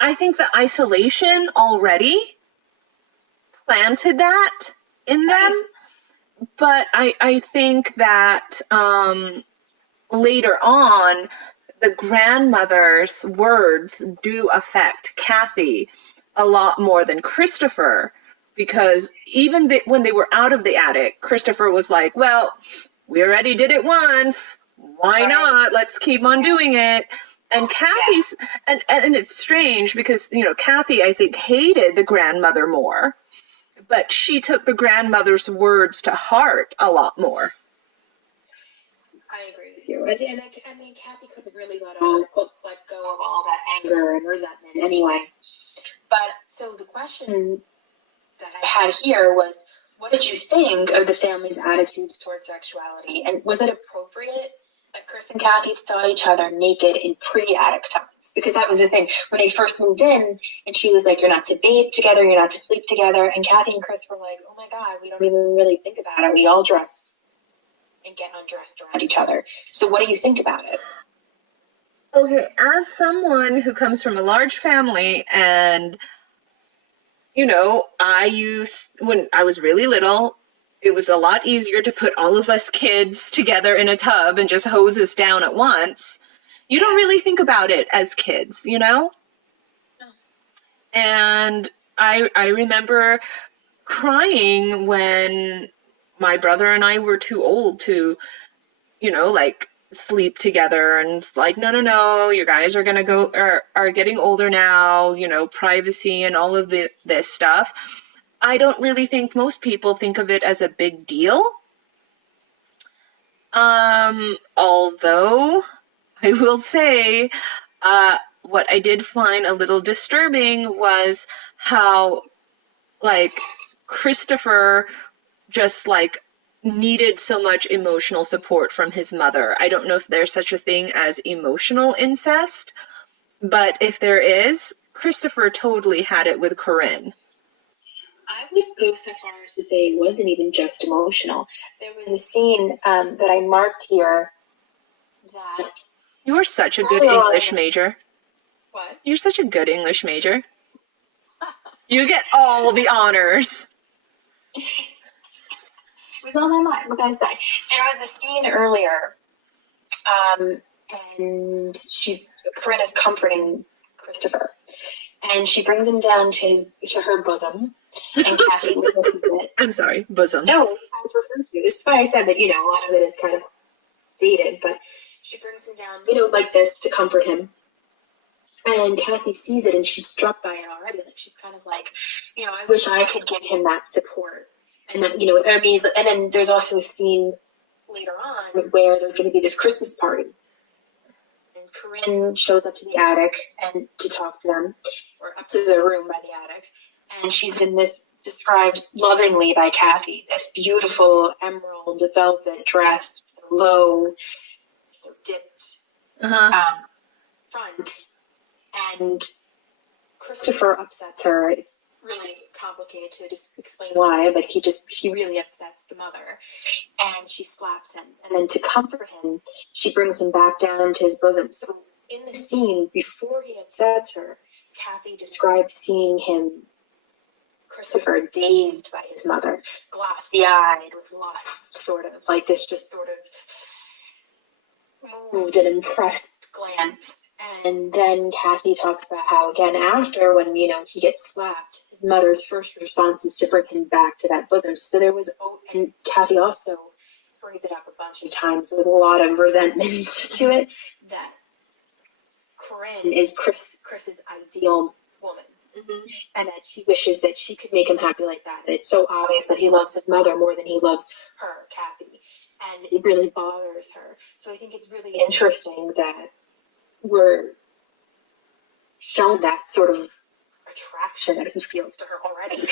I think the isolation already planted that in them. But I think that later on, the grandmother's words do affect Cathy a lot more than Christopher, because even when they were out of the attic, Christopher was like, well, we already did it once. Why not? Let's keep on doing it. And Cathy's, and it's strange because, you know, Cathy, I think, hated the grandmother more, but she took the grandmother's words to heart a lot more. I agree with you. I mean, Cathy couldn't really let go of all that anger and resentment anyway. But so the question that I had here was, what did you think of the family's attitudes towards sexuality? And was it appropriate that Chris and Cathy saw each other naked in pre-attic times? Because that was the thing. When they first moved in, and she was like, you're not to bathe together, you're not to sleep together. And Cathy and Chris were like, oh my God, we don't even really think about it. We all dress and get undressed around each other. So what do you think about it? Okay, as someone who comes from a large family and, when I was really little, it was a lot easier to put all of us kids together in a tub and just hose us down at once. You don't really think about it as kids, And I remember crying when my brother and I were too old to, sleep together, and like, no, you guys are gonna go are getting older now, privacy and all of this stuff. I don't really think most people think of it as a big deal. Although I will say, what I did find a little disturbing was how, like, Christopher just, like, needed so much emotional support from his mother. I don't know if there's such a thing as emotional incest, but if there is, Christopher totally had it with Corinne. I would go so far as to say it wasn't even just emotional. There was a scene that I marked here that... You are such a good English major. What? You're such a good English major. You get all the honors. It was on my mind. What can I say? There was a scene earlier, and Corinne is comforting Christopher, and she brings him down to her bosom, and Cathy witnesses it. I'm sorry, bosom. No, it's how it's referred to. This is why I said that, a lot of it is kind of dated, but she brings him down, like this to comfort him. And Cathy sees it and she's struck by it already. Like, she's kind of like, I wish I could give him that support. And then, and then there's also a scene later on where there's going to be this Christmas party. And Corinne shows up to the attic and to talk to them, or up to their room by the attic. And she's in this, described lovingly by Cathy, this beautiful emerald velvet dress, low, dipped front. And Christopher upsets her. It's really complicated to just explain why, but he really upsets the mother. And she slaps him. And then to comfort him, she brings him back down to his bosom. So in the scene, before he upsets her, Cathy described seeing Christopher, dazed by his mother, glassy-eyed with lust, sort of, like this just sort of moved and impressed glance. And then Cathy talks about how, again, after when, he gets slapped, his mother's first response is to bring him back to that bosom. So there was, and Cathy also brings it up a bunch of times with a lot of resentment to it, that Corinne is Chris's ideal woman. Mm-hmm. And that she wishes that she could make him happy like that. And it's so obvious that he loves his mother more than he loves her, Cathy. And it really bothers her. So I think it's really interesting that we're shown that sort of attraction that he feels to her already.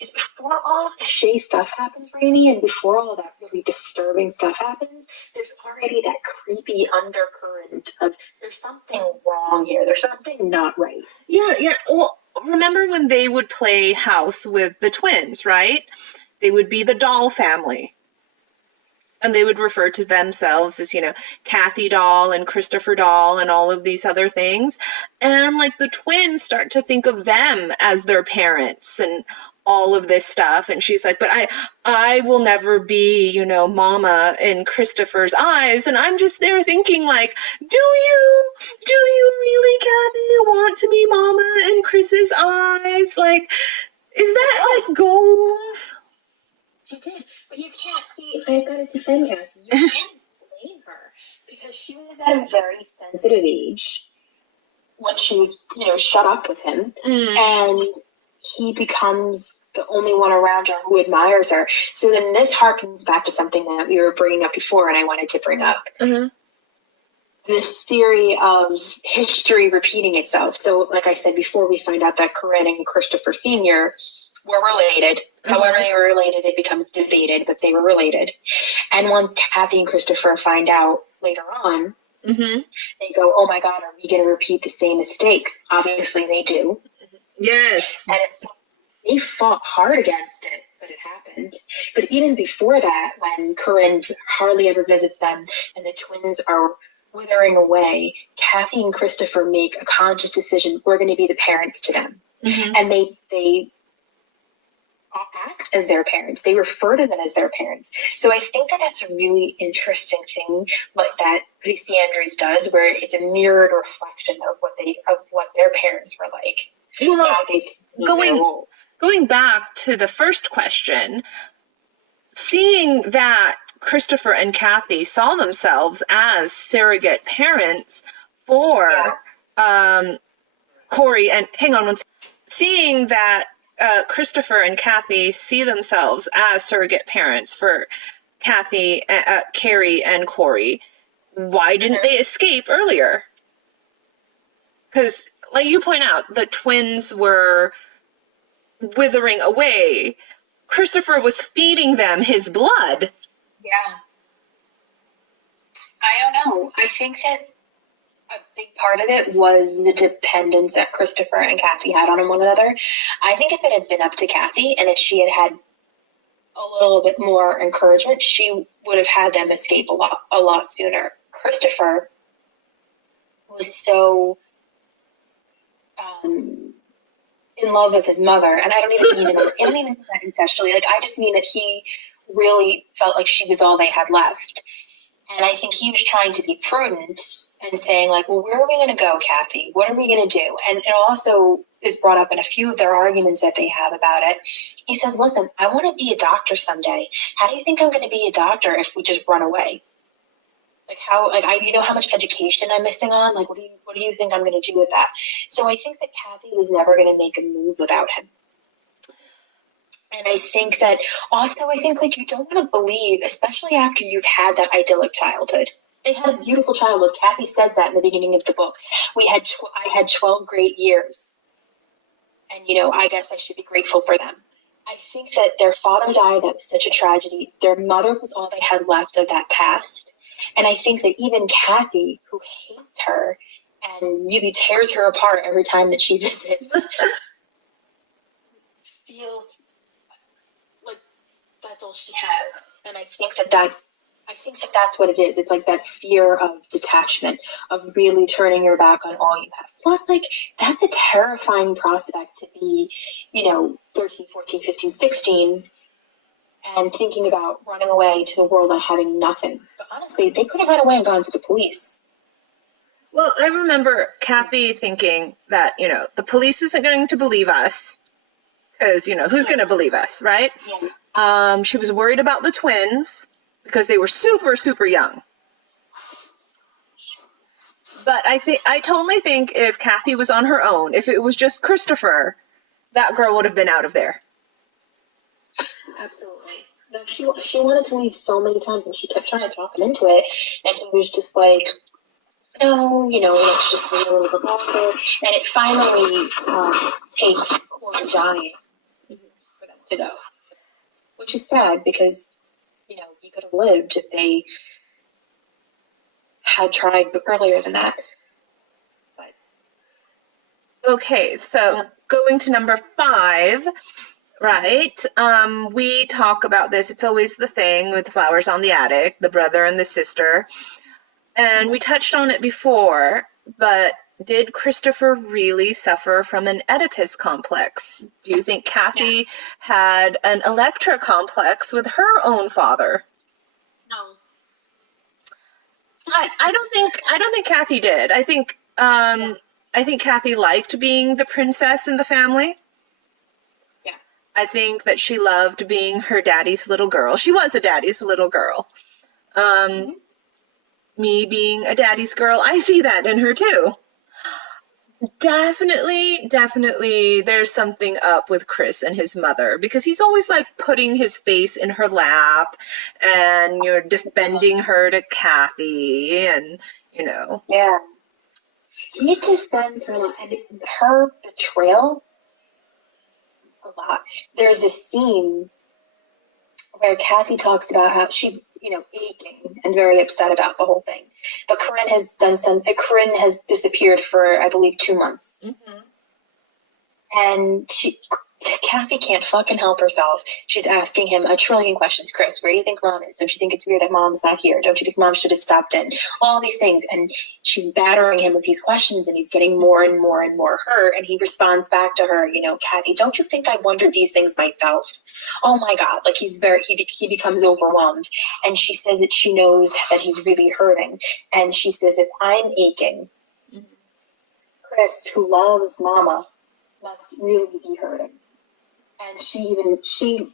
Is before all of the Shay stuff happens, Rainey, and before all that really disturbing stuff happens, there's already that creepy undercurrent of there's something wrong here. There's something not right. Yeah. Well, remember when they would play house with the twins, right? They would be the doll family. And they would refer to themselves as, Cathy Doll and Christopher Doll and all of these other things. And, like, the twins start to think of them as their parents and all of this stuff. And she's like, but I will never be, Mama in Christopher's eyes. And I'm just there thinking, like, do you really, Cathy, want to be Mama in Chris's eyes? Like, is that, like, goals? She did, but you can't see. I've got to defend Cathy. You can't blame her because she was at a very sensitive age when she was, shut up with him, and he becomes the only one around her who admires her. So then this harkens back to something that we were bringing up before, and I wanted to bring up. Mm-hmm. This theory of history repeating itself. So, like I said before, we find out that Corinne and Christopher Sr. were related. Mm-hmm. However they were related, it becomes debated, but they were related. And once Cathy and Christopher find out later on, they go, oh my God, are we going to repeat the same mistakes? Obviously they do. Yes. And they fought hard against it, but it happened. But even before that, when Corinne hardly ever visits them and the twins are withering away, Cathy and Christopher make a conscious decision. We're going to be the parents to them. Mm-hmm. And they act as their parents. They refer to them as their parents. So I think that that's a really interesting thing, like that V.C. Andrews does, where it's a mirrored reflection of what their parents were like. Well, going back to the first question, seeing that Christopher and Cathy saw themselves as surrogate parents for Corey, and hang on one second. Seeing that Christopher and Cathy see themselves as surrogate parents for Cathy, Carrie, and Corey, why didn't they escape earlier? Because, like you point out, the twins were withering away. Christopher was feeding them his blood. Yeah. I don't know. I think that a big part of it was the dependence that Christopher and Cathy had on one another. I think if it had been up to Cathy, and if she had a little bit more encouragement, she would have had them escape a lot sooner. Christopher was so in love with his mother, and I don't even mean that incestually. Like, I just mean that he really felt like she was all they had left. And I think he was trying to be prudent and saying, like, well, where are we going to go, Cathy? What are we going to do? And it also is brought up in a few of their arguments that they have about it. He says, listen, I want to be a doctor someday. How do you think I'm going to be a doctor if we just run away? You know how much education I'm missing on? Like, what do you think I'm going to do with that? So I think that Cathy was never going to make a move without him. And I think that also, like, you don't want to believe, especially after you've had that idyllic childhood. They had a beautiful childhood. Cathy says that in the beginning of the book. I had 12 great years. And, I guess I should be grateful for them. I think that their father died. That was such a tragedy. Their mother was all they had left of that past. And I think that even Cathy, who hates her and really tears her apart every time that she visits, feels like that's all she has. And I think that that's what it is. It's like that fear of detachment, of really turning your back on all you have. Plus, like, that's a terrifying prospect to be, 13, 14, 15, 16, and thinking about running away to the world and having nothing. But honestly, they could have run away and gone to the police. Well, I remember Cathy thinking that, the police isn't going to believe us, because, who's going to believe us, right? Yeah. She was worried about the twins, because they were super, super young. But I totally think if Cathy was on her own, if it was just Christopher, that girl would have been out of there. Absolutely. No, she wanted to leave so many times, and she kept trying to talk him into it, and he was just like, no, let's just wait a little bit longer. And it finally takes Corey dying for them to go, which is sad because, he could have lived if they had tried earlier than that. But okay, so going to number 5. Right. We talk about this. It's always the thing with the flowers on the attic, the brother and the sister. And we touched on it before, but did Christopher really suffer from an Oedipus complex? Do you think Cathy had an Electra complex with her own father? No. I don't think Cathy did. I think Cathy liked being the princess in the family. I think that she loved being her daddy's little girl. She was a daddy's little girl. Me being a daddy's girl, I see that in her too. Definitely there's something up with Chris and his mother, because he's always like putting his face in her lap and you're defending her to Cathy and, Yeah. He defends her and her betrayal a lot. There's this scene where Cathy talks about how she's, aching and very upset about the whole thing. But Corinne has disappeared for, I believe, 2 months. Mm-hmm. And Cathy can't fucking help herself. She's asking him a trillion questions. Chris, where do you think Mom is? Don't you think it's weird that Mom's not here? Don't you think Mom should have stopped in? All these things. And she's battering him with these questions, and he's getting more and more and more hurt. And he responds back to her, Cathy, don't you think I wondered these things myself? Oh my God. Like he becomes overwhelmed. And she says that she knows that he's really hurting. And she says, if I'm aching, Chris, who loves Mama, must really be hurting. And she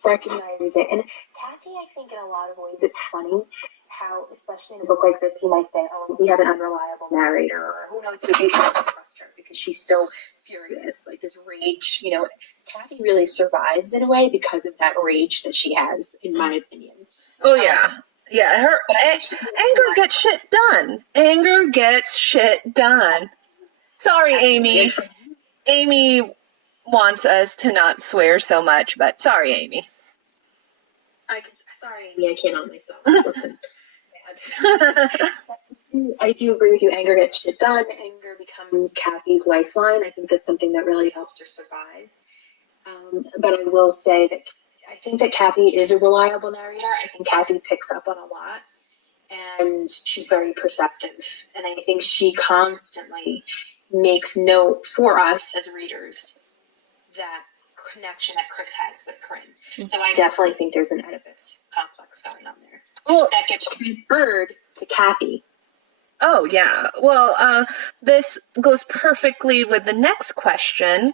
recognizes it. And Cathy, I think in a lot of ways, it's funny how, especially in a book like this, you might say, oh, we have an unreliable narrator, or who knows if you can trust her because she's so furious, like this rage. Cathy really survives in a way because of that rage that she has, in my opinion. Oh, yeah. Yeah, her anger gets shit done. Anger gets shit done. Sorry, Amy. Amy wants us to not swear so much, but sorry, Amy. Sorry, Amy, I can't help myself. Listen, I do agree with you. Anger gets shit done. Anger becomes Cathy's lifeline. I think that's something that really helps her survive. But I will say that I think that Cathy is a reliable narrator. I think Cathy picks up on a lot, and she's very perceptive. And I think she constantly makes note for us as readers that connection that Chris has with Corinne. So I definitely think there's an Oedipus complex going on there. Well, that gets transferred to Cathy. Oh, yeah. Well, this goes perfectly with the next question.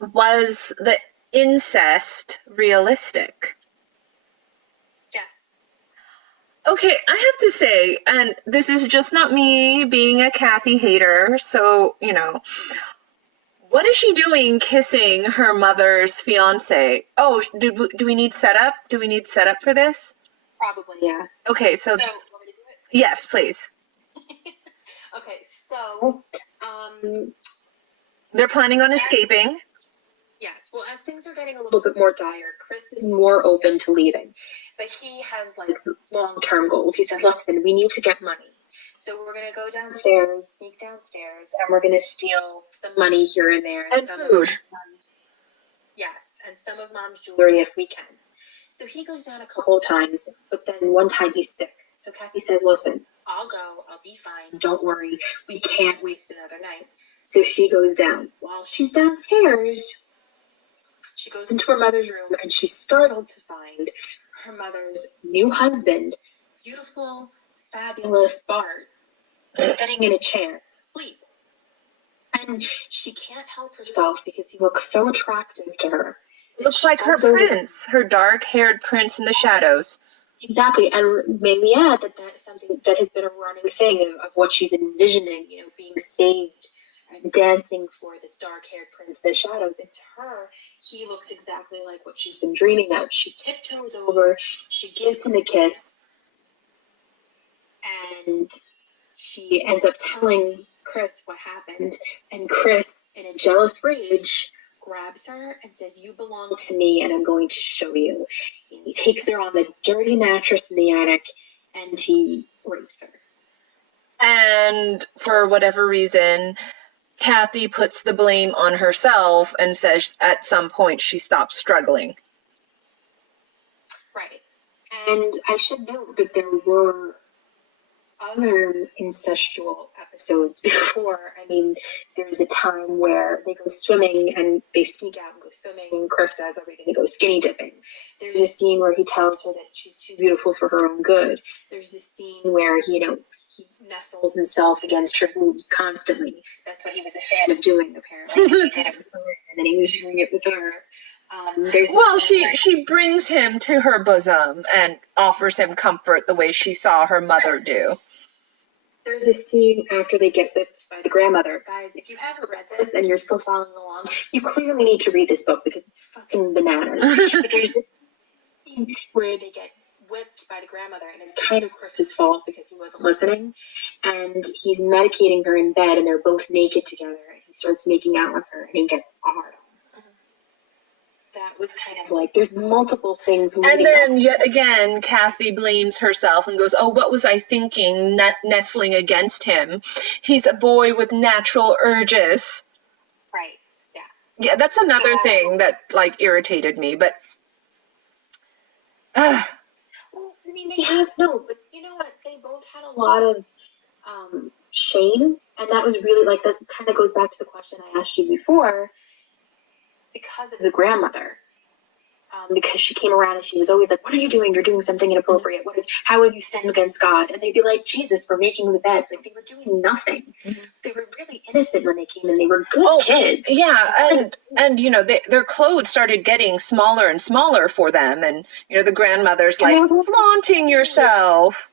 Was the incest realistic? Yes. Okay, I have to say, and this is just not me being a Cathy hater, so, what is she doing kissing her mother's fiance? Oh, do we need setup? Do we need setup for this? Probably, yeah. Okay, so want me to do it? Yes, please. Okay, so they're planning on escaping. Yes, well, as things are getting a little bit more dire, Chris is more open to leaving, but he has long-term goals. He says, "Listen, we need to get money. So we're going to go downstairs, sneak downstairs, and we're going to steal some money here and there. And some food. Yes, and some of Mom's jewelry if we can." So he goes down a couple of times, but then one time he's sick. So Cathy says, "Listen, I'll go. I'll be fine. Don't worry. We can't waste another night." So she goes down. While she's downstairs, she goes into her mother's room, and she's startled to find her mother's new husband, beautiful, fabulous Bart, sitting in a chair, asleep. And she can't help herself because he looks so attractive to her. Looks like her prince, her dark-haired prince in the shadows. Exactly, and may we add that that's something that has been a running thing of what she's envisioning, being saved and dancing for this dark-haired prince in the shadows. And to her, he looks exactly like what she's been dreaming of. She tiptoes over, she gives him a kiss, and she ends up telling Chris what happened. And Chris, in a jealous rage, grabs her and says, "You belong to me, and I'm going to show you." And he takes her on the dirty mattress in the attic, and he rapes her. And for whatever reason, Cathy puts the blame on herself and says at some point she stops struggling. Right. And I should note that there were other incestual episodes before. I mean, there's a time where they go swimming and they sneak out and go swimming, and Chris says, "Are we going to go skinny dipping?" There's a scene where he tells her that she's too beautiful for her own good. There's a scene where, he nestles himself against her boobs constantly. That's what he was a fan of doing, apparently. He did it with her, and then he was doing it with her. She brings him to her bosom and offers him comfort the way she saw her mother do. There's a scene after they get whipped by the grandmother. Guys, if you haven't read this and you're still following along, you clearly need to read this book because it's fucking bananas. But there's this scene where they get whipped by the grandmother, and it's kind of Chris's fault because he wasn't listening. And he's medicating her in bed, and they're both naked together, and he starts making out with her, and he gets hard. That was kind of there's multiple things. And then yet again, Cathy blames herself and goes, "Oh, what was I thinking, nestling against him? He's a boy with natural urges." Right, yeah. Yeah, that's another thing that like irritated me, but well, I mean, they have no, but you know what? They both had a lot of shame, and that was really like this kind of goes back to the question I asked you before, because of the grandmother. Because she came around and she was always like, "What are you doing? You're doing something inappropriate. How have you sinned against God?" And they'd be like, "Jesus, we're making the beds." Like they were doing nothing. Mm-hmm. They were really innocent when they came in. They were good kids. Yeah, and you know their clothes started getting smaller and smaller for them, and you know the grandmother's like flaunting yourself.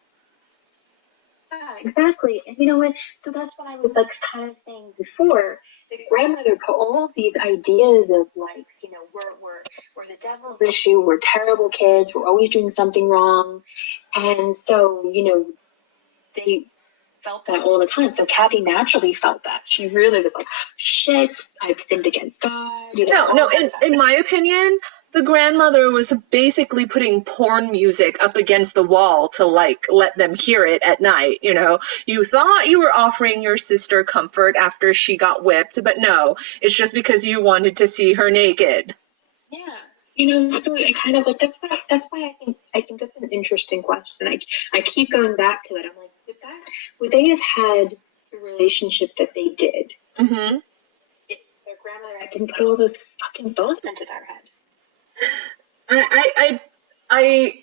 Yeah, exactly. And you know what? So that's what I was like kind of saying before. The grandmother put all these ideas of like, you know, we're the devil's issue, we're terrible kids, we're always doing something wrong. And so, you know, they felt that all the time. So Cathy naturally felt that. She really was like, shit, I've sinned against God. You know, no, in my opinion, the grandmother was basically putting porn music up against the wall to like let them hear it at night. You know, you thought you were offering your sister comfort after she got whipped, but no, it's just because you wanted to see her naked. Yeah. You know, so I kind of like that's why I think that's an interesting question. I keep going back to it. I'm like, would they have had the relationship that they did? Mm-hmm. If their grandmother didn't put all those fucking thoughts into their head. I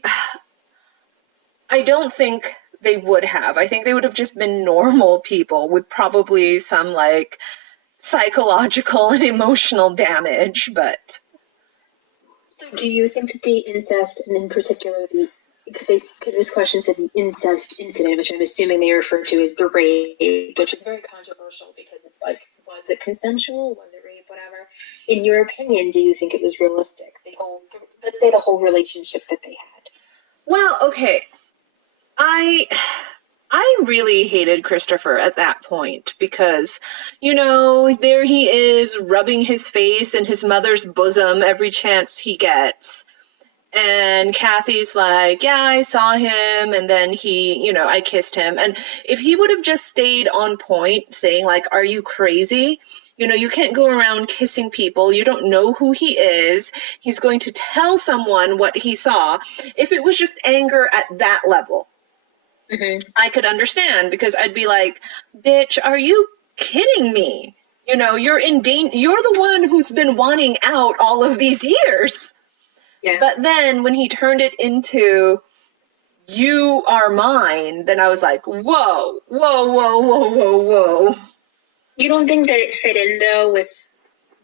don't think they would have. I think they would have just been normal people with probably some like psychological and emotional damage, but so do you think that the incest, and in particular because this question says the incest incident, which I'm assuming they refer to as the rape, which is very controversial because it's like, was it consensual? Was it rape? Whatever. In your opinion, do you think it was realistic? Let's say the whole relationship that they had. Well, okay. I really hated Christopher at that point because, you know, there he is rubbing his face in his mother's bosom every chance he gets. And Cathy's like, yeah, I saw him, and then I kissed him. And if he would have just stayed on point saying like, are you crazy? You know, you can't go around kissing people. You don't know who he is. He's going to tell someone what he saw. If it was just anger at that level, mm-hmm. I could understand, because I'd be like, bitch, are you kidding me? You know, you're in danger. You're the one who's been wanting out all of these years. Yeah. But then when he turned it into, you are mine, then I was like, whoa, whoa, whoa, whoa, whoa, whoa. You don't think that it fit in, though, with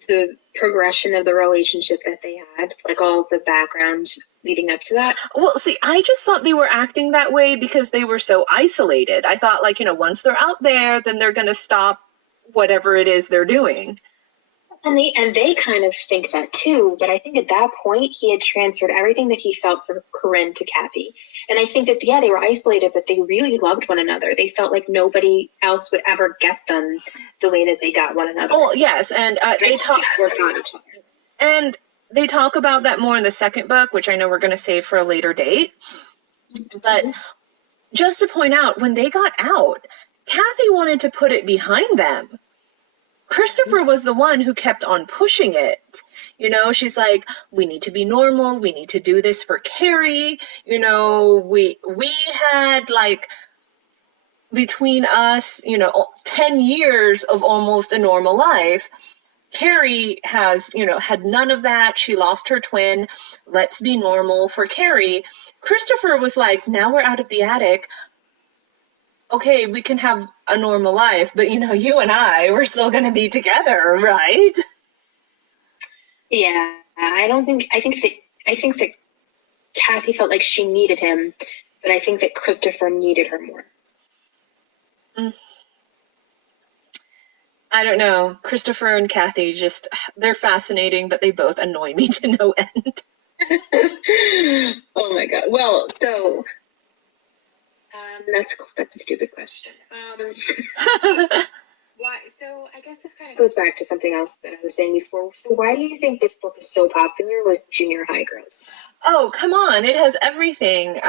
the progression of the relationship that they had? Like all the background leading up to that? Well, see, I just thought they were acting that way because they were so isolated. I thought, like, you know, once they're out there, then they're going to stop whatever it is they're doing. And they kind of think that too, but I think at that point he had transferred everything that he felt for Corinne to Cathy. And I think that, yeah, they were isolated, but they really loved one another. They felt like nobody else would ever get them the way that they got one another. Oh, yes, and they talk and they talk about that more in the second book, which I know we're going to save for a later date. But just to point out, when they got out, Cathy wanted to put it behind them. Christopher was the one who kept on pushing it. You know, she's like, we need to be normal. We need to do this for Carrie. You know, we had like between us, you know, 10 years of almost a normal life. Carrie has, you know, had none of that. She lost her twin. Let's be normal for Carrie. Christopher was like, now we're out of the attic. Okay, we can have a normal life, but, you know, you and we're still going to be together, right? Yeah, I think that Cathy felt like she needed him, but I think that Christopher needed her more. I don't know. Christopher and Cathy they're fascinating, but they both annoy me to no end. Oh my God. Well, so that's a stupid question. Why? So I guess this kind of goes back to something else that I was saying before. So why do you think this book is so popular with junior high girls? Oh, come on. It has everything.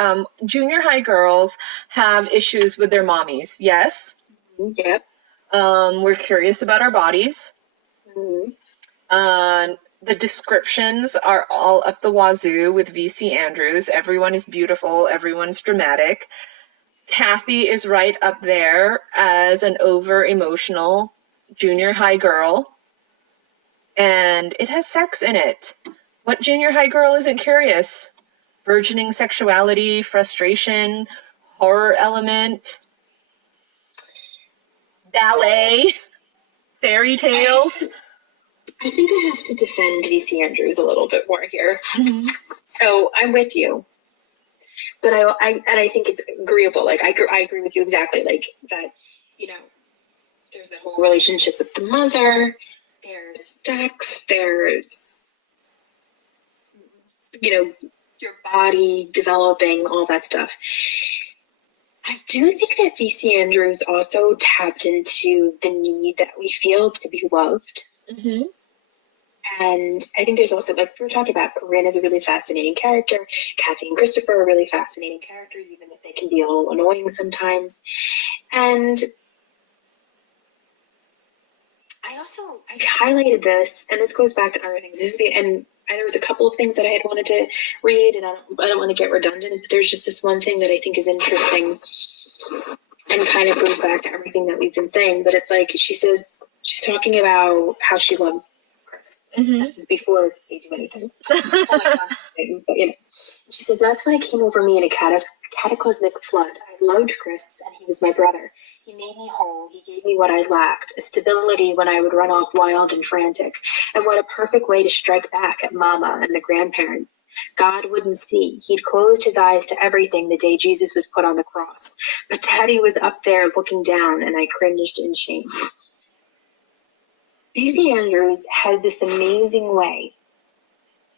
Junior high girls have issues with their mommies. Yes. Yep. We're curious about our bodies. Mm-hmm. The descriptions are all up the wazoo with VC Andrews. Everyone is beautiful. Everyone's dramatic. Cathy is right up there as an over-emotional junior high girl. And it has sex in it. What junior high girl isn't curious? Burgeoning sexuality, frustration, horror element, ballet, fairy tales. I think I have to defend VC Andrews a little bit more here. Mm-hmm. So I'm with you, but I think it's agreeable. Like I agree with you exactly. Like that, you know, there's the whole relationship with the mother. There's sex. There's, you know, your body developing, all that stuff. I do think that VC Andrews also tapped into the need that we feel to be loved. Mm-hmm. And I think there's also, like we were talking about, Corinne is a really fascinating character. Cathy and Christopher are really fascinating characters, even if they can be a little annoying sometimes. And I highlighted this, and this goes back to other things. And there was a couple of things that I had wanted to read, and I don't want to get redundant, but there's just this one thing that I think is interesting and kind of goes back to everything that we've been saying. But it's like she's talking about how she loves Chris. Mm-hmm. This is before they do anything. Things, but, you know. She says, that's when it came over me in a cataclysmic flood. I loved Chris, and he was my brother. He made me whole. He gave me what I lacked, a stability when I would run off wild and frantic. And what a perfect way to strike back at Mama and the grandparents. God wouldn't see. He'd closed his eyes to everything the day Jesus was put on the cross. But Daddy was up there looking down, and I cringed in shame. VC Andrews has this amazing way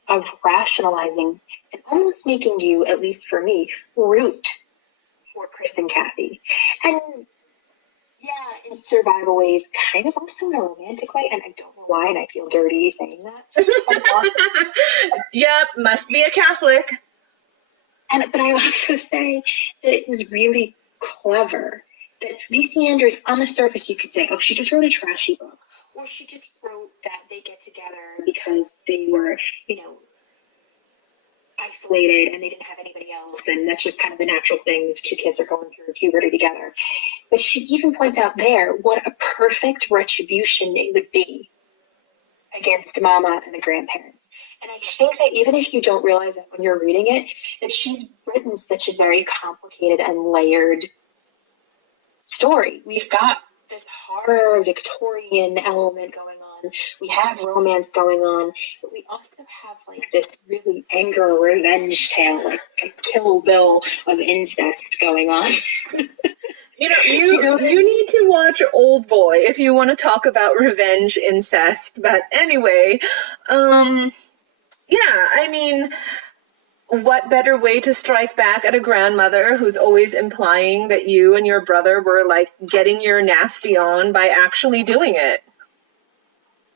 of rationalizing and almost making you, at least for me, root for Chris and Cathy. And yeah, in survival ways, kind of also in a romantic way, and I don't know why, and I feel dirty saying that. Yep, must be a Catholic. But I also say that it was really clever that VC Andrews, on the surface, you could say, oh, she just wrote a trashy book. Or she just wrote that they get together because they were, you know, isolated and they didn't have anybody else. And that's just kind of the natural thing if two kids are going through puberty together. But she even points out there what a perfect retribution it would be against Mama and the grandparents. And I think that even if you don't realize that when you're reading it, that she's written such a very complicated and layered story. We've got this horror Victorian element going on. We have romance going on, but we also have like this really anger revenge tale, like a Kill Bill of incest going on. You need to watch Old Boy if you want to talk about revenge incest. But anyway, yeah, I mean, what better way to strike back at a grandmother who's always implying that you and your brother were like getting your nasty on by actually doing it?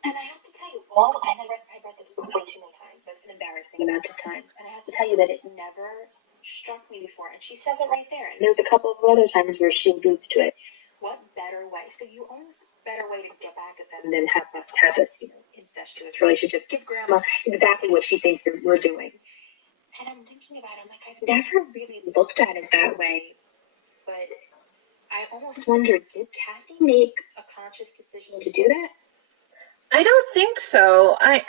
And I have to tell you, I read this book way too many times, but an embarrassing amount of times. And I have to tell you that it never struck me before. And she says it right there. And there's a couple of other times where she alludes to it. What better way? So you almost better way to get back at them than have us have this, you know, incestuous relationship. Give Grandma exactly what she thinks we're doing. And I'm thinking about it, I'm like, I've never really looked at it that way. But I almost wondered, did Cathy make a conscious decision to do that? I don't think so. I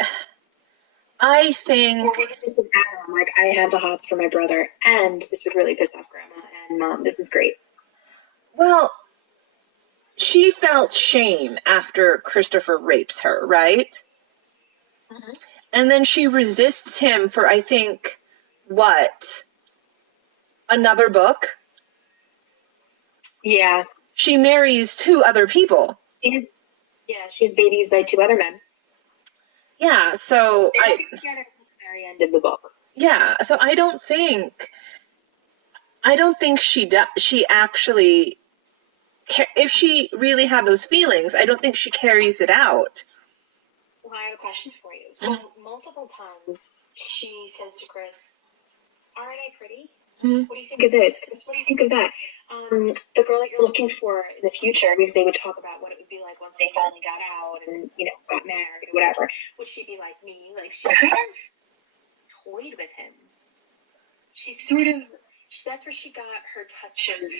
think... Or was it just an add-on? Like, I have the hots for my brother, and this would really piss off Grandma and Mom. This is great. Well, she felt shame after Christopher rapes her, right? Mm-hmm. And then she resists him for, I think, what? Another book? Yeah. She marries 2 other people. Yeah, she's babies by 2 other men. Yeah, so they get together at the very end of the book. Yeah, so I don't think she actually, if she really had those feelings, I don't think she carries it out. Well, I have a question for you. So multiple times she says to Chris, aren't I pretty? What do you think of this? Chris, what do you think of that? The girl that you're looking for in the future, because they would talk about what it would be like once they finally got out and, got married or whatever. Would she be like me? Like, she kind of toyed with him. She sort of, that's where she got her touch of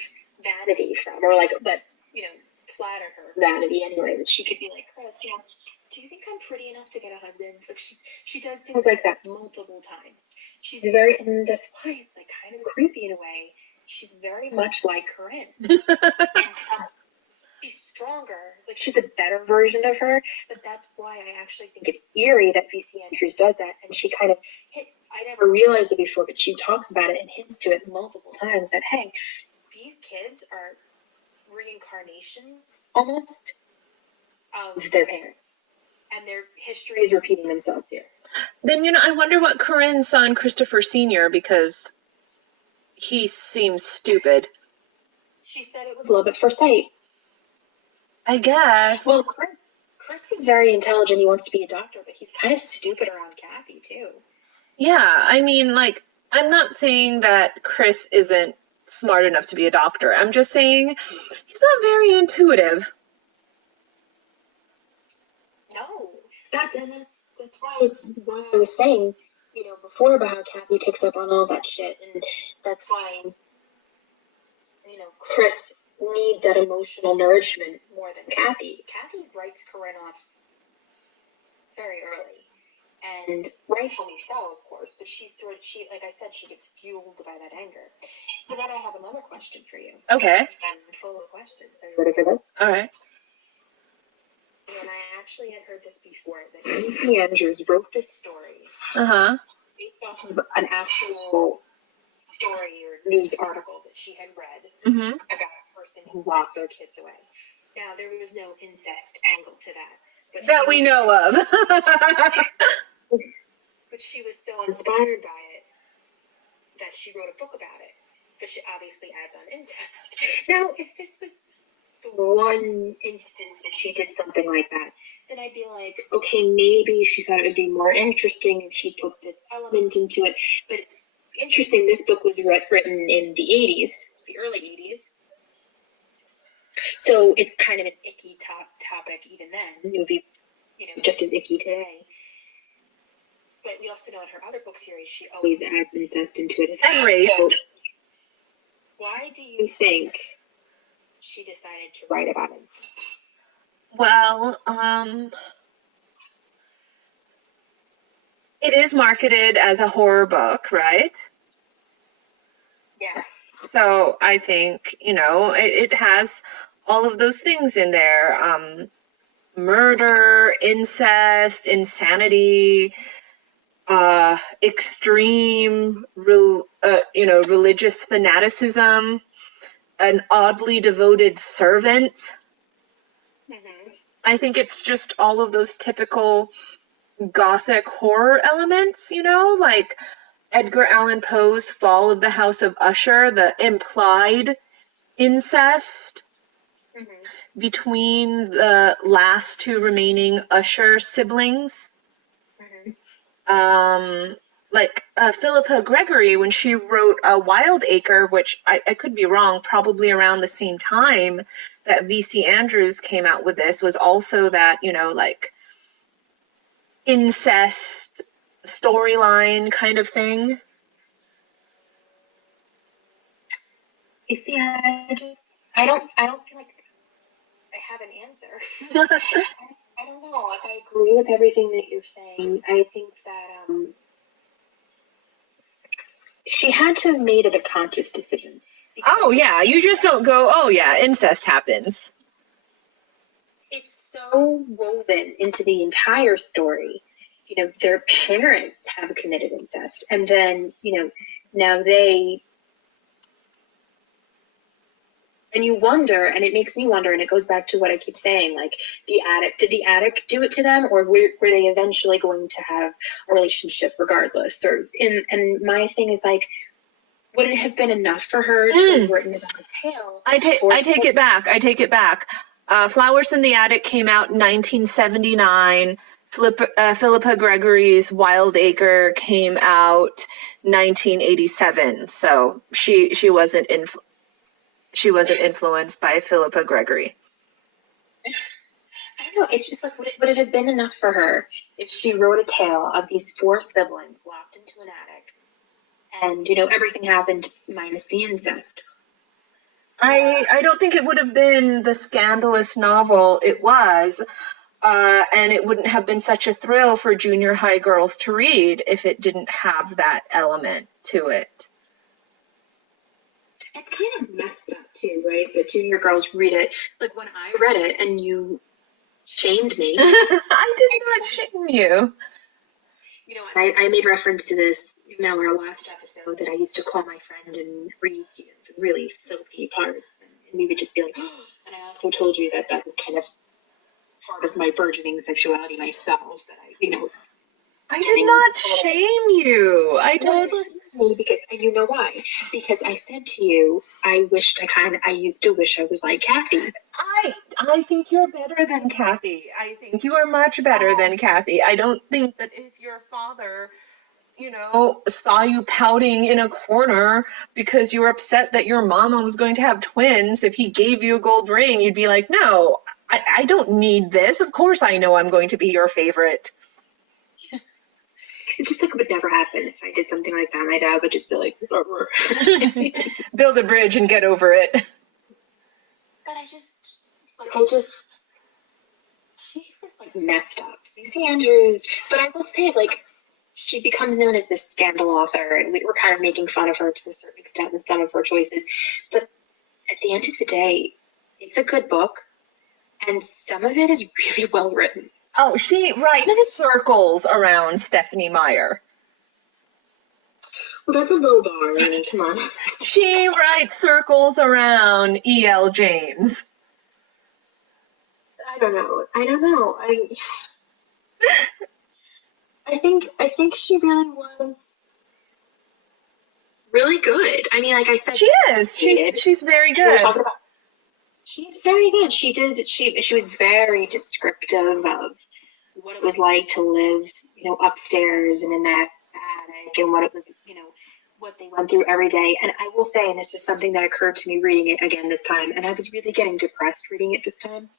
vanity from, or like, but, flatter her vanity anyway, that she could be like, Chris, do you think I'm pretty enough to get a husband? Like, she does things like that multiple times. She's and that's why it's like kind of creepy in a way. She's very much like Corinne. And she's stronger. Like, she's a better version of her. But that's why I actually think it's eerie that V.C. Andrews does that. And she kind of I never realized it before, but she talks about it and hints to it multiple times that, hey, these kids are reincarnations almost of their parents. And their history is repeating themselves here. Then, I wonder what Corinne saw in Christopher Sr., because he seems stupid. She said it was love at first sight. I guess. Well, Chris is very intelligent. He wants to be a doctor, but he's kind of stupid around Cathy, too. Yeah, I mean, I'm not saying that Chris isn't smart enough to be a doctor. I'm just saying he's not very intuitive. No, that's why I was saying, before about how Cathy picks up on all that shit, and that's why, Chris needs that emotional nourishment more than Cathy. Cathy writes Corinne off very early, and rightfully so, of course. But she like I said, she gets fueled by that anger. So then I have another question for you. Okay. I'm full of questions. Are you ready for this? All right. And I actually had heard this before, that V.C. Andrews wrote this story based off of an actual story or news article that she had read about a person who locked their kids away. Now, there was no incest angle to that. But that we know of. But she was so inspired by it that she wrote a book about it. But she obviously adds on incest. Now, if this was the one instance that she did something like that, then I'd be like, okay, maybe she thought it would be more interesting if she put this element into it. But it's interesting, this book was written in the 80s, the early 80s. So it's kind of an icky topic even then. It would be, just as icky today. But we also know in her other book series, she always adds incest into it as well. Rape. So why do you think she decided to write about incest? Well, it is marketed as a horror book, right? Yes. So I think, it has all of those things in there. Murder, incest, insanity, extreme, religious fanaticism, an oddly devoted servant. I think it's just all of those typical gothic horror elements, like Edgar Allan Poe's Fall of the House of Usher, the implied incest between the last two remaining Usher siblings. Like Philippa Gregory, when she wrote Wildacre, which I could be wrong, probably around the same time that V.C. Andrews came out with this, was also that, incest storyline kind of thing. You see, I don't feel like I have an answer. I don't know. Like, I agree with everything that you're saying. I think that she had to have made it a conscious decision. Oh, yeah. You just don't go, oh, yeah, incest happens. It's so woven into the entire story. Their parents have committed incest. And then, now they... And you wonder, and it makes me wonder, and it goes back to what I keep saying, like, the attic. Did the attic do it to them, or were they eventually going to have a relationship regardless? And my thing is, like, would it have been enough for her to have written about a tale? I take it back. Flowers in the Attic came out in 1979. Philippa Gregory's Wildacre came out 1987, so she wasn't influenced by Philippa Gregory. I don't know. It's just like, would it have been enough for her if she wrote a tale of these 4 siblings locked into an attic, and everything happened minus the incest? I don't think it would have been the scandalous novel it was, and it wouldn't have been such a thrill for junior high girls to read if it didn't have that element to it. It's kind of messed up too, right? That junior girls read it. Like when I read it and you shamed me. I did not shame you. I made reference to this in our last episode that I used to call my friend and read the really filthy parts, and we would just be like, oh. And I also told you that was kind of part of my burgeoning sexuality myself, that I did not shame you. I totally because you know why? Because I said to you, I used to wish I was like Cathy. I think you're better than Cathy. I think you are much better than Cathy. I don't think that if your father, saw you pouting in a corner because you were upset that your mama was going to have twins, if he gave you a gold ring, you'd be like, no, I don't need this. Of course I know I'm going to be your favorite. It just would never happen if I did something like that. My dad would just be like, build a bridge and get over it. But she was messed up. Lucy Andrews, but I will say, she becomes known as this scandal author, and we were kind of making fun of her to a certain extent with some of her choices. But at the end of the day, it's a good book, and some of it is really well written. Oh, she writes circles around Stephenie Meyer. Well, that's a low bar. I mean, come on. She writes circles around E.L. James. I don't know. I think she really was really good. I mean, like I said, she is. She's very good. She's very good. She was very descriptive of what it was like to live, upstairs and in that attic, and what it was, what they went through every day. And I will say, and this was something that occurred to me reading it again this time, and I was really getting depressed reading it this time,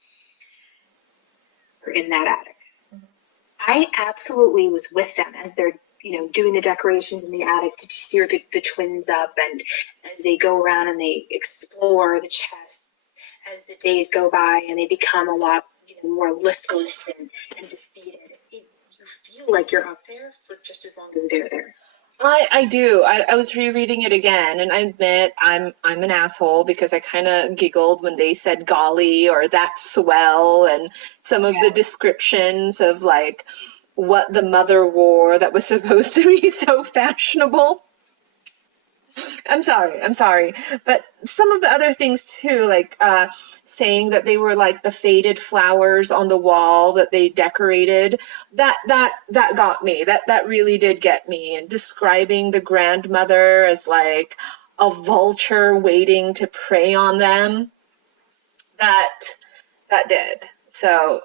in that attic. Mm-hmm. I absolutely was with them as they're, doing the decorations in the attic to cheer the twins up, and as they go around and they explore the chests as the days go by and they become a lot more listless and defeated. You feel like you're up there for just as long as they're there. I do. I was rereading it again, and I admit I'm an asshole because I kind of giggled when they said golly or that's swell, and some of the descriptions of what the mother wore that was supposed to be so fashionable. I'm sorry. But some of the other things too, saying that they were like the faded flowers on the wall that they decorated, that got me. That really did get me. And describing the grandmother as like a vulture waiting to prey on them, that did. So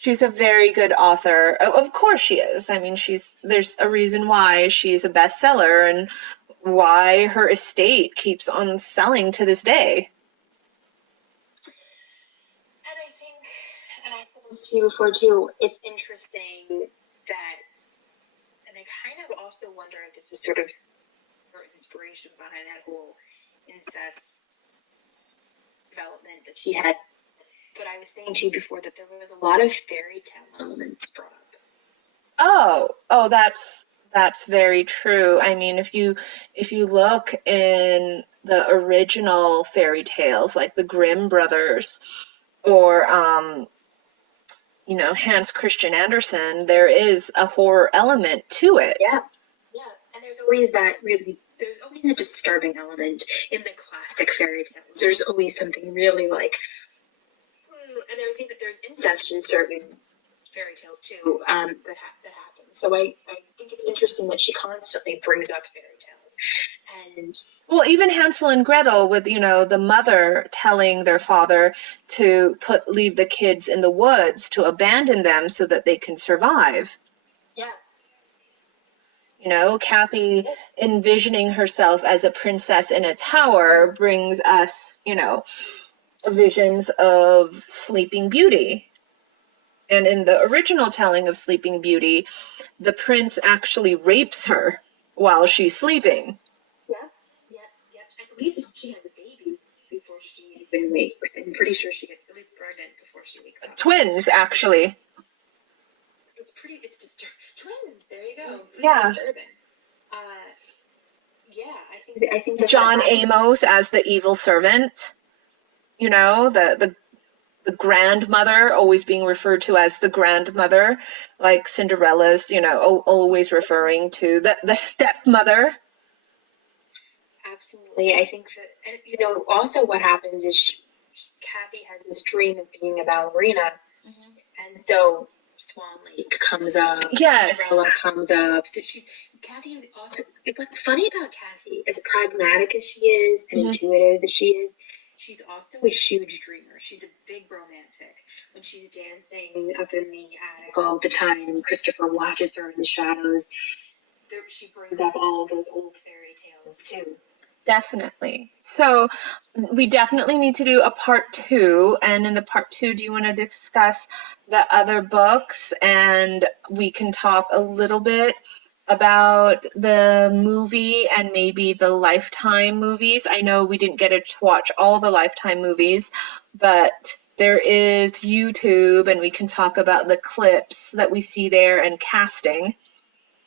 she's a very good author. Of course she is. I mean, there's a reason why she's a bestseller and why her estate keeps on selling to this day. And I think, and I said this to you before too, it's interesting that, and I kind of also wonder if this was sort of her inspiration behind that whole incest development that she had. But I was saying to you before that there was a lot of fairy tale elements brought up. Oh, that's very true. I mean, if you look in the original fairy tales, like the Grimm brothers, or Hans Christian Andersen, there is a horror element to it. Yeah, and there's always a disturbing element in the classic fairy tales. There's always something really and there's incest in certain fairy tales too that happens. So I think it's interesting that she constantly brings up fairy tales. And well, even Hansel and Gretel with, the mother telling their father to leave the kids in the woods, to abandon them so that they can survive. yeah. Cathy envisioning herself as a princess in a tower brings us, visions of Sleeping Beauty. And in the original telling of Sleeping Beauty, the prince actually rapes her while she's sleeping. Yeah. I believe she has a baby before she even wakes. I'm pretty sure she gets at least pregnant before she wakes up. Twins, actually. It's disturbing. Twins, there you go. Yeah. Disturbing. Yeah, I think John Amos as the evil servant. The grandmother, always being referred to as the grandmother, like Cinderella's, always referring to the stepmother. Absolutely. I think that, also what happens is Cathy has this dream of being a ballerina. Mm-hmm. And so Swan Lake comes up. Yes. Cinderella comes up. So Cathy is also, what's funny about Cathy, as pragmatic as she is and intuitive as she is, she's also a huge dreamer. She's a big romantic. When she's dancing up in the attic all the time and Christopher watches her in the shadows, she brings up all of those old fairy tales too. Definitely. So we definitely need to do a part 2. And in the part 2, do you want to discuss the other books? And we can talk a little bit about the movie and maybe the Lifetime movies. I know we didn't get to watch all the Lifetime movies, but there is YouTube and we can talk about the clips that we see there and casting.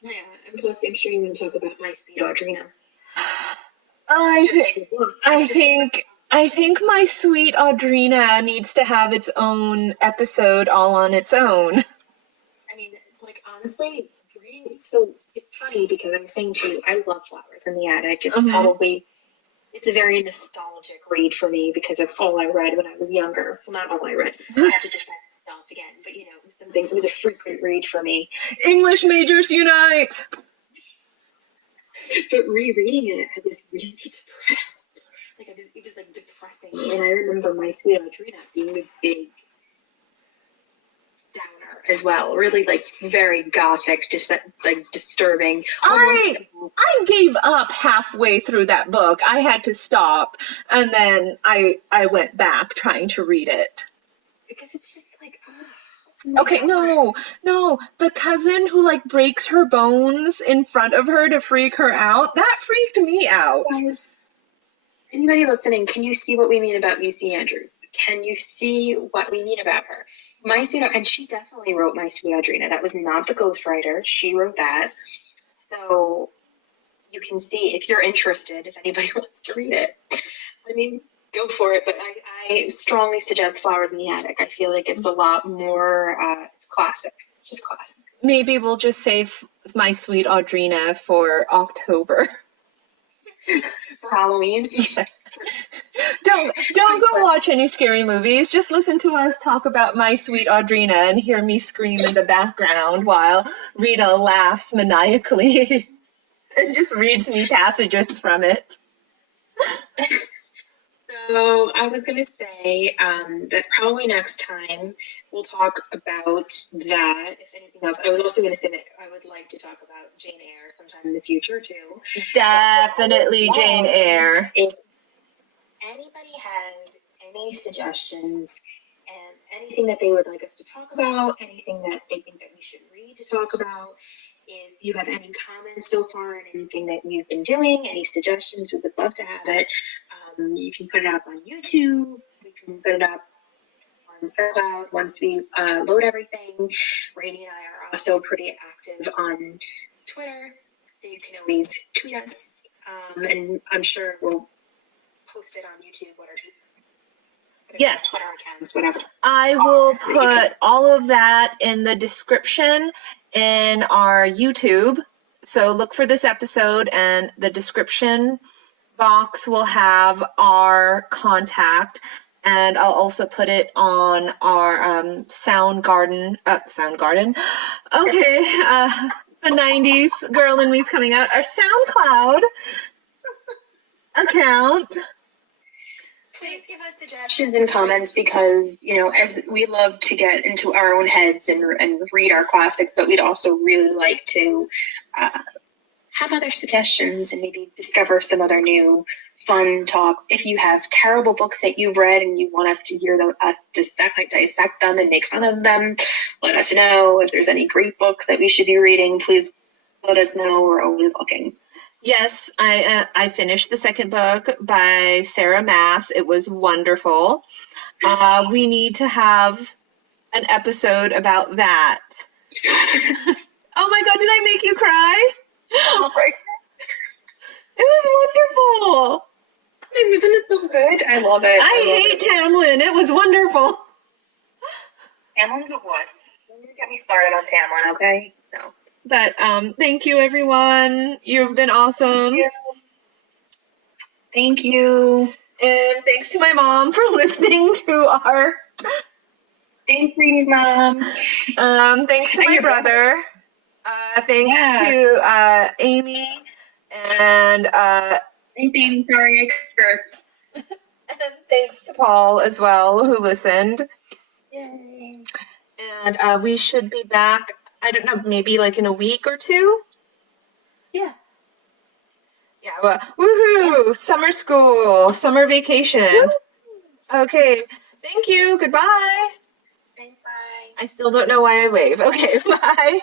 Yeah, and plus I'm sure you want to talk about My Sweet Audrina. I think My Sweet Audrina needs to have its own episode all on its own. I mean, honestly, so it's funny because I'm saying to you, I love Flowers in the Attic. It's it's a very nostalgic read for me because that's all I read when I was younger. Well, not all I read. I have to defend myself again, but it was a frequent read for me. English majors unite! But rereading it, I was really depressed. It was depressing. And I remember My Sweet Audrina being a big downer as well. Really very gothic, just disturbing. I gave up halfway through that book. I had to stop, and then I went back trying to read it. Because it's just okay, no. The cousin who breaks her bones in front of her to freak her out, that freaked me out. Anybody listening, can you see what we mean about Lucy Andrews? Can you see what we mean about her? And she definitely wrote My Sweet Audrina. That was not the ghostwriter. She wrote that. So you can see, if you're interested, if anybody wants to read it. I mean, go for it, but I strongly suggest Flowers in the Attic. I feel like it's a lot more classic. Just classic. Maybe we'll just save My Sweet Audrina for October. For Halloween. Yes. Don't go watch any scary movies. Just listen to us talk about My Sweet Audrina and hear me scream in the background while Rita laughs maniacally and just reads me passages from it. So I was going to say that probably next time we'll talk about that, if anything else. I was also going to say that I would like to talk about Jane Eyre sometime in the future, too. Definitely Jane Eyre. If anybody has any suggestions and anything that they would like us to talk about, anything that they think that we should read to talk about, if you have any comments so far on anything that you've been doing, any suggestions, we would love to have it. You can put it up on YouTube. We can put it up on SoundCloud once we load everything. Rainey and I are also pretty active on Twitter, so you can always tweet us. And I'm sure we'll post it on YouTube, Yes. Twitter accounts, whatever. I will put all of that in the description in our YouTube. So look for this episode, and the description box will have our contact, and I'll also put it on our Soundgarden. Okay. the 90s girl in me's coming out, our SoundCloud account. Please give us suggestions and comments because, as we love to get into our own heads and read our classics, but we'd also really like to have other suggestions and maybe discover some other new fun talks. If you have terrible books that you've read and you want us to hear us dissect them and make fun of them, let us know. If there's any great books that we should be reading, please let us know. We're always looking. Yes, I finished the second book by Sarah Maas. It was wonderful. We need to have an episode about that. Oh my God, did I make you cry? It was wonderful. Isn't it so good? I love it. I hate Tamlin. It was wonderful. Tamlin's a wuss. Don't get me started on Tamlin, okay? No. But thank you, everyone. You've been awesome. Thank you. And thanks to my mom for listening to our... Thanks, Reenie's mom. Thanks to my brother. Thanks to Amy. And thanks, Amy. Sorry, I cursed. And thanks to Paul as well, who listened. Yay. And we should be back, I don't know, maybe like in a week or two? Yeah. Yeah, well, woohoo! Yeah. Summer school, summer vacation. Woo! Okay, thank you. Goodbye. Thanks, bye. I still don't know why I wave. Okay, bye.